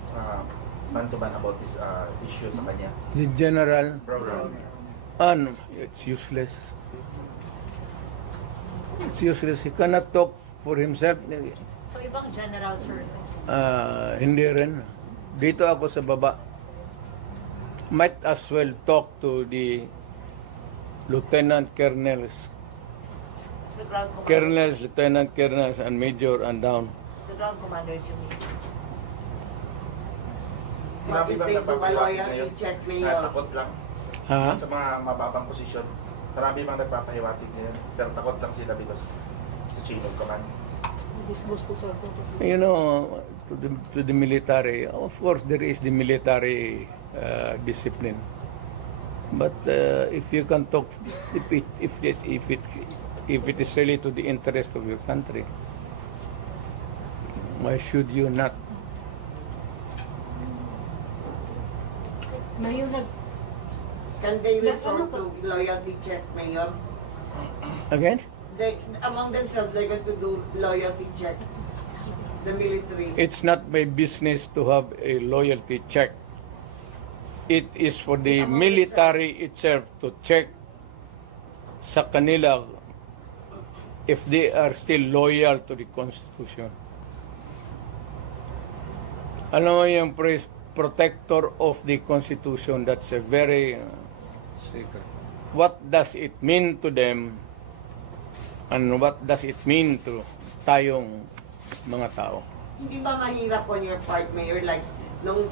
man-to-man about this issue sa kanya? The general, Brodern. it's useless. It's useless. He cannot talk for himself. So ibang general, sir? Hindi rin. Dito ako sa baba. Might as well talk to the lieutenant colonels, lieutenant colonels, and major and down. The ground commanders, you mean? Grabe bang nagpapahiwatig ngayon? Check, Mayor. Takot lang Ha? sa mga mababang posisyon. Marami bang nagpapahiwatig ngayon? Pero takot lang sila because sa chain of command. Disgusto sa ito. You know, to the military, of course there is the military discipline. But if you can talk, if it is really to the interest of your country, why should you not? Mayor, Can they resort to loyalty check, Mayor? Again? Among themselves, they're going to do loyalty check. The military. It's not my business to have a loyalty check. It is for the military itself to check sa kanila if they are still loyal to the Constitution. Alam mo yung protector of the Constitution, that's a very secret. What does it mean to them and what does it mean to tayong mga tao? Hindi ba mahirap on your part, Mayor, like nung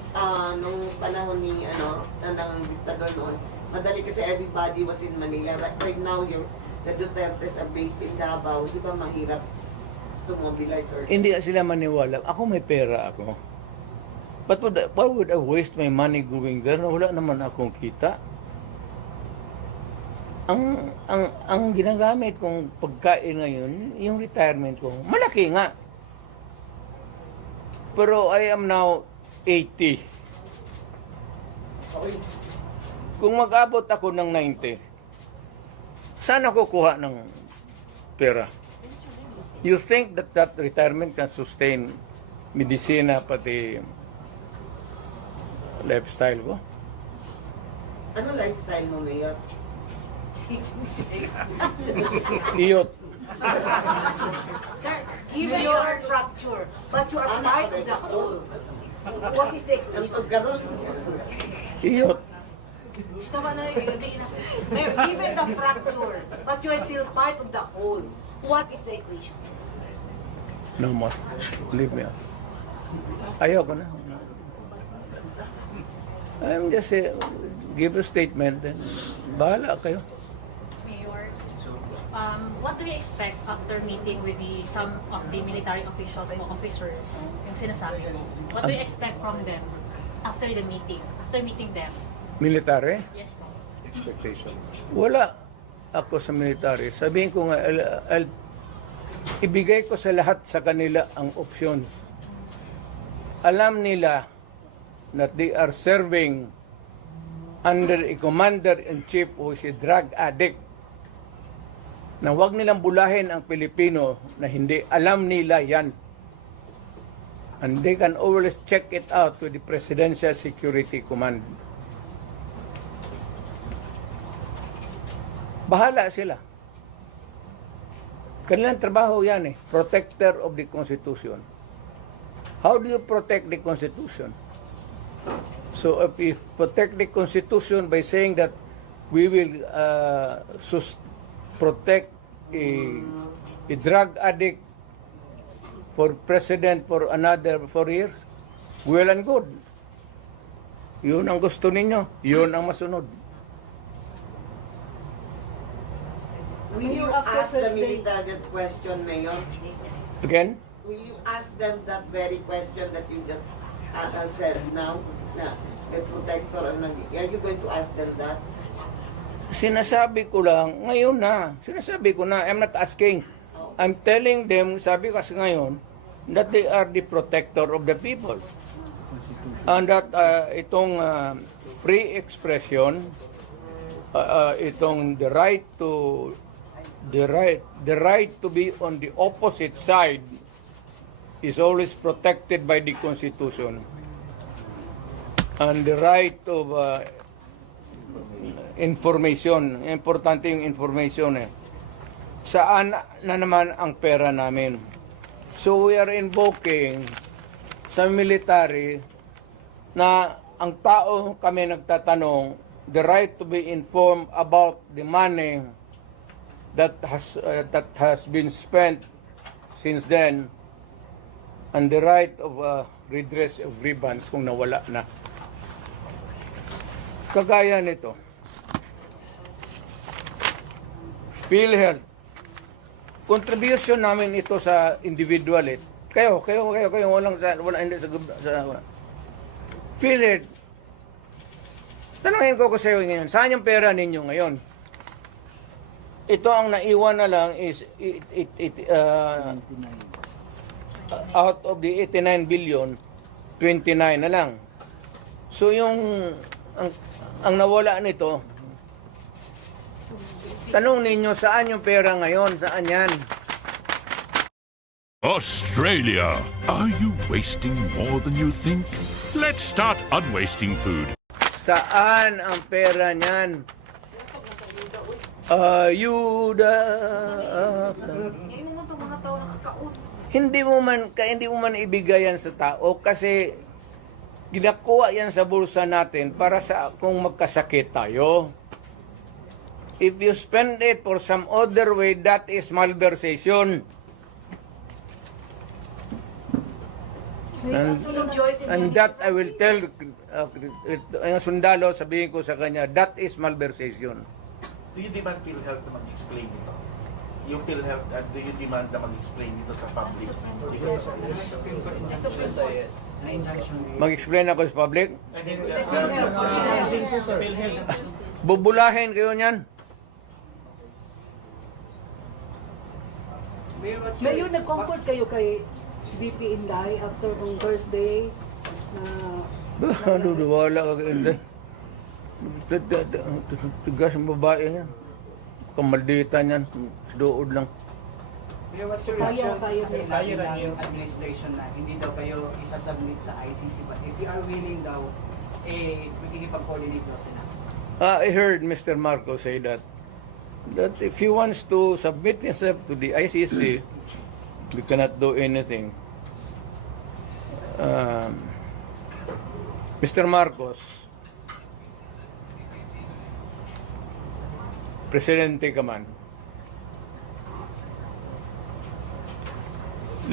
panahon ni ng diktador noon, madali kasi everybody was in Manila. Right now, the Dutertes are based in Davao. Di ba mahirap to mobilize or... Hindi sila maniwala. Ako may pera ako. But why would I waste my money going there na wala naman akong kita? Ang ginagamit kong pagkain ngayon, yung retirement ko, malaki nga. Pero I am now 80. Kung mag-abot ako ng 90, saan ako kuha ng pera? You think that retirement can sustain medisina pati lifestyle ko? Ano lifestyle mo, Mayor? Iyot. Sir, given your fracture, but you are part of the whole, what is the equation? Iyot. Gusto ba na Mayor, given the fracture, but you are still part of the whole, what is the equation? No more. Leave me out. Ayoko na. I'm just give a statement, then bahala kayo. Mayor, what do you expect after meeting with some of the military officials o officers, yung sinasabi mo? What do you expect from them after the meeting, after meeting them? Military? Yes po. Expectation. Wala ako sa military. Sabihin ko nga, ibigay ko sa lahat sa kanila ang options. Alam nila that they are serving under a commander-in-chief who is a drug addict, na huwag nilang bulahin ang Pilipino na hindi alam nila yan. And they can always check it out with the Presidential Security Command. Bahala sila. Kanilang trabaho yan protector of the Constitution. How do you protect the Constitution? So if we protect the Constitution by saying that we will protect a drug addict for president for another 4 years, well and good. Yun ang gusto ninyo. Yun ang masunod. Will you ask the military that question, Mayor? Again? Will you ask them that very question that you just said now? Na a protector, are you going to ask them that? Sinasabi ko lang, ngayon na. Sinasabi ko na, I'm not asking. I'm telling them, sabi ko kasi ngayon, that they are the protector of the people. And that itong free expression, itong the right to be on the opposite side is always protected by the Constitution. And the right of information, importante yung information Saan na naman ang pera namin? So we are invoking sa military na ang tao kami nagtatanong the right to be informed about the money that has been spent since then, and the right of redress of grievance kung nawala na. Kagaya nito, PhilHealth, contribution namin ito sa individual. Kayo wala hindi sa PhilHealth. Tanungin ko sa iyo ngayon, saan yung pera ninyo ngayon? Ito ang naiwan na lang is out of the 89 billion, 29 na lang. So yung ang nawala nito, tanong ninyo saan yung pera ngayon, saan yan? Australia, are you wasting more than you think? Let's start unwasting food. Saan ang pera niyan? Ayuda. Hindi mo man ibigayan sa tao kasi ginakuha yan sa bulsa natin para sa kung magkasakit tayo. If you spend it for some other way, that is malversation. And that I will tell ang sundalo, sabihin ko sa kanya, that is malversation. Do you demand PhilHealth na mag-explain ito? Yung PhilHealth, do you demand na mag-explain ito sa public? Because Mag-explain ako sa public? I mean, Bubulahin kayo niyan. Mayor, nag-comfort kayo kay VP Inday after kong Thursday na Wala ka kayo. Tigas ang babae niyan. Kamaldita niyan. Dood lang. Pero what's your reaction sa sinabi ng administration na hindi daw kayo isasubmit sa ICC, but if you are willing daw, makikipag-coordinate daw sila? I heard Mr. Marcos say that if he wants to submit himself to the ICC, we cannot do anything. Mr. Marcos, Presidente ka man,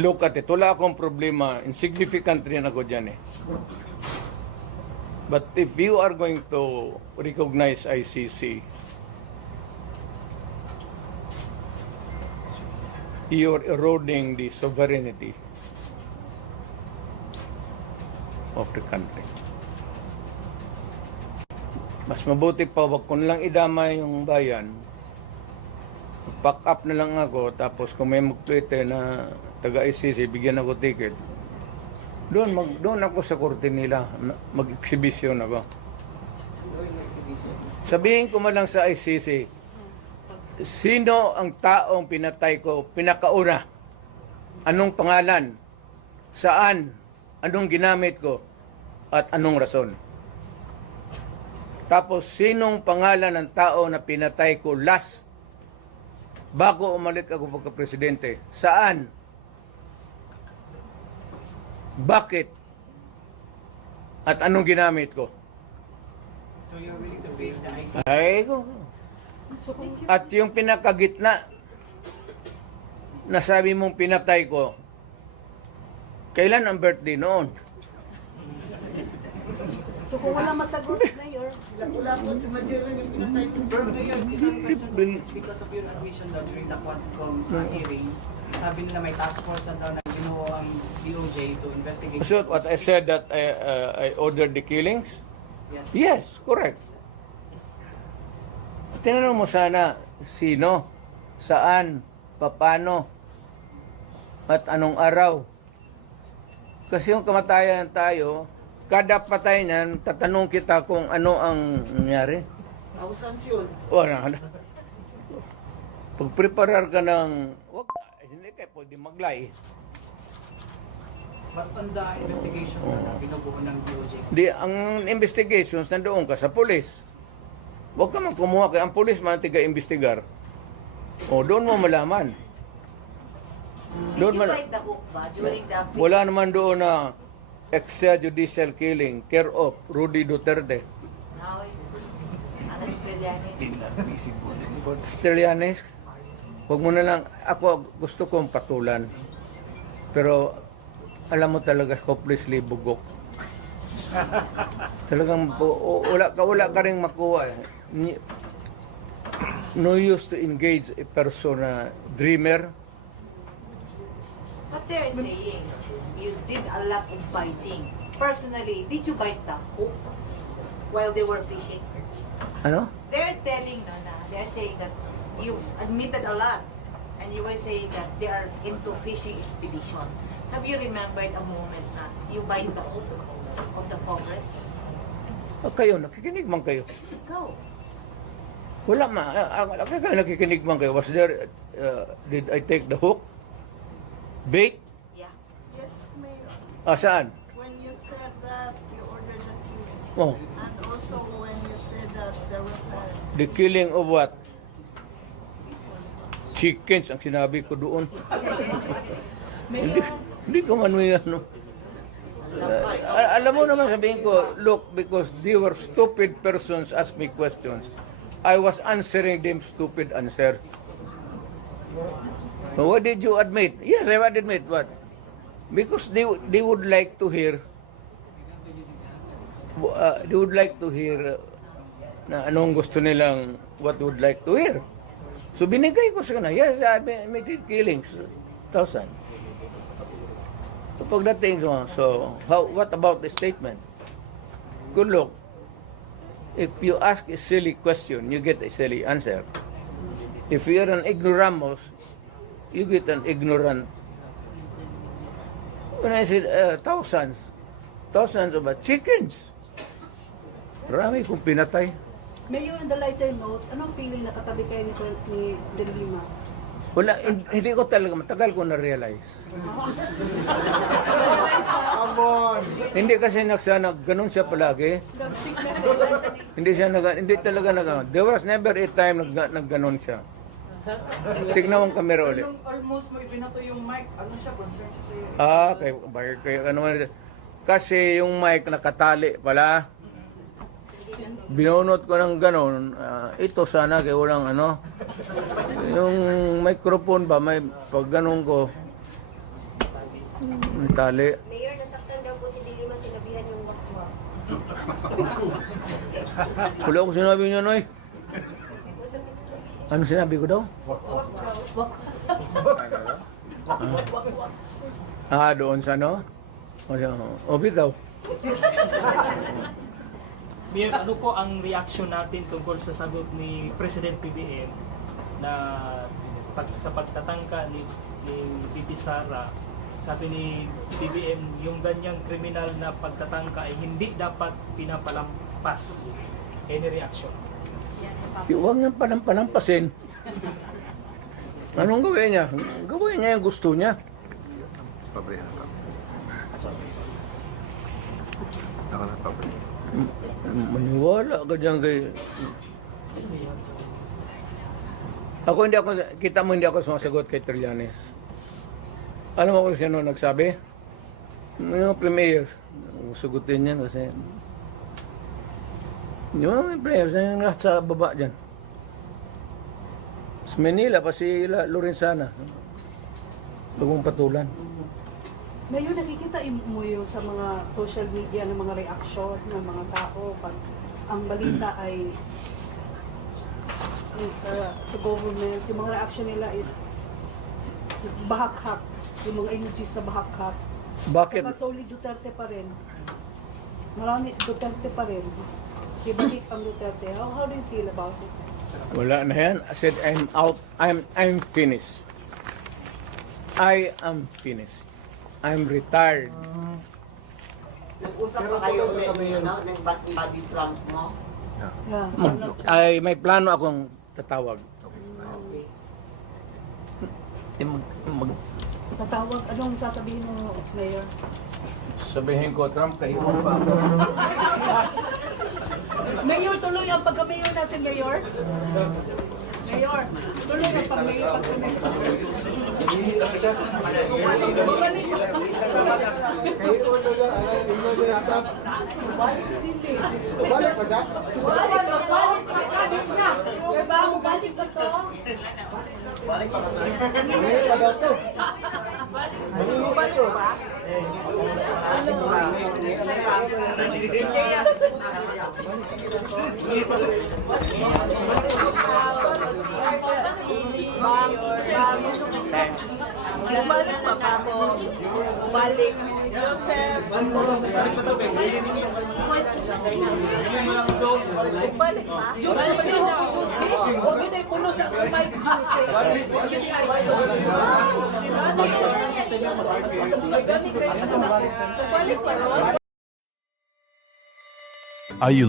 look at it. Wala akong problema. Insignificant rin ako dyan eh. But if you are going to recognize ICC, you are eroding the sovereignty of the country. Mas mabuti pa, wag ko lang idamay yung bayan. Pack up na lang ako, tapos kung may mag-tweet na taga-ICC, bigyan ako ticket. Doon ako sa korte nila, mag-exhibition ako. Sabihin ko man lang sa ICC, sino ang taong pinatay ko, pinakauna? Anong pangalan? Saan? Anong ginamit ko? At anong rason? Tapos, sinong pangalan ng tao na pinatay ko last bago umalik ako pagka-presidente? Saan? Bakit? At anong ginamit ko? So you're willing to face the ICC? Ay ko. At yung pinakagitna na sabi mong pinatay ko, kailan ang birthday noon? So kung wala masagot, Mayor, wala po si Magellan yung pinatay ko. Pero Mayor, isang question, it's because of your admission daw during the Quadcom hearing. Sabi nila may task force na daw na binuo ang DOJ to investigate. So what I said that I ordered the killings? Yes. Yes, correct. Tinanong mo sana sino, saan, paano, at anong araw. Kasi yung kamatayan tayo, kada patay niyan, tatanong kita kung ano ang nangyari. Ausansyon. Wala na. Pag-preparar ka ng, hindi kayo pwede maglay. But on the investigation na binubuo ng DOJ? Di, ang investigations, nandoon ka sa pulis. Huwag ka man kumuha kay ang pulis man tiga-investigar. O, doon mo malaman. Did you bite the hook ba during the... Wala naman doon na extrajudicial killing, care of Rudy Duterte. Now, Anas Trillanes. Trillanes, huwag mo na lang, ako gusto kong patulan. Pero, alam mo talaga, hopelessly bugok. Talagang, wala ka rin makuha. No use to engage a person na dreamer. But they're saying, you did a lot of biting. Personally, did you bite the hook while they were fishing? Ano? They're telling, they're saying that you've admitted a lot. And you were saying that they are into fishing expedition. Have you remembered a moment na you bite the hook of the Congress? Kayo, nakikinig man kayo. Go. Wala ma, nakikinig man kayo. Was there, did I take the hook? Bait? Yeah. Yes, Mayor. Saan? When you said that you ordered the killing, Oh, and also when you said that there was a the killing of what? Chickens ang sinabi ko doon. Hindi ko man may ano. Alam mo naman sabihin ko, look, because they were stupid persons ask me questions. I was answering them stupid answer. What did you admit? Yes, I admit what? Because they would like to hear na anong gusto nilang, what would like to hear. So binigay ko sa kanila, yes, I admitted killings, 1,000. So pagdating, so what about the statement? Good look, if you ask a silly question, you get a silly answer. If you're an ignoramus, you get an ignorant. When I said thousands of chickens, marami kong pinatay. Mayor, on the lighter note, anong feeling na katabi kayo ni De Lima? Wala, hindi ko talaga, matagal ko na-realize. Hindi kasi ganun siya palagi. Hindi talaga there was never a time nagganon siya. Tignan mong kamera ulit. Almost mo ibinato yung mic, ano siya, concern siya sa'yo. Kaya ano man. Kasi yung mic nakatali pala. Binunot ko ng ganon. Ito sana kaya walang ano. Yung microphone ba, may pag ganon ko. May tali. Mayor, nasaktan daw po si De Lima, sinabihan yung wakwak. Wala ko sinabi niya, Noy. Ano sinabi ko daw? Doon sa ano? O, bitaw. Mayor, ano po ang reaction natin tungkol sa sagot ni President PBM na sa pagtatangka ni VP Sara, sabi ni PBM, yung ganyang kriminal na pagtatangka ay hindi dapat pinapalampas. Any reaction? Huwag niyang panampasin. Anong gawin niya? Gawin niya yung gusto niya. Maniwala ka dyan kay... Hindi ako sumasagot kay Trillanes. Alam mo kung sino nagsabi? Yung players. Sugutin niya kasi... Yung players na yung sa baba dyan. Sa Manila, pa si Lorenzana. Bagong patulan. Mayor, nakikita mo yung sa mga social media ng mga reaksyon ng mga tao pag ang balita ay sa government, yung mga reaction nila is bahakhak, yung mga emojis na bahakhak. Bakit? Saka solid Duterte pa rin. Marami Duterte pa rin. Ibalik ang Duterte. How do you feel about it? Wala na yan. I said, I'm out. I'm finished. I am finished. I'm retired. Nag-usap pa kayo ng body Trump mo? May plano akong tatawag. Tatawag, anong sasabihin mo, Mayor? Sabihin ko, Trump, kayo pa ako. Mayor, tuloy ang pagka-mayor natin, Mayor. Mayor, tuloy ang pag-mayor. Balik pa siya? Balik na! Balik pa to! Balik pa siya? Balik pa daw to. Balik pa to. Bumalik pa pa po. Balik. Joseph. Balik pa. Huwag yun ay puno sa mic juice eh. Are you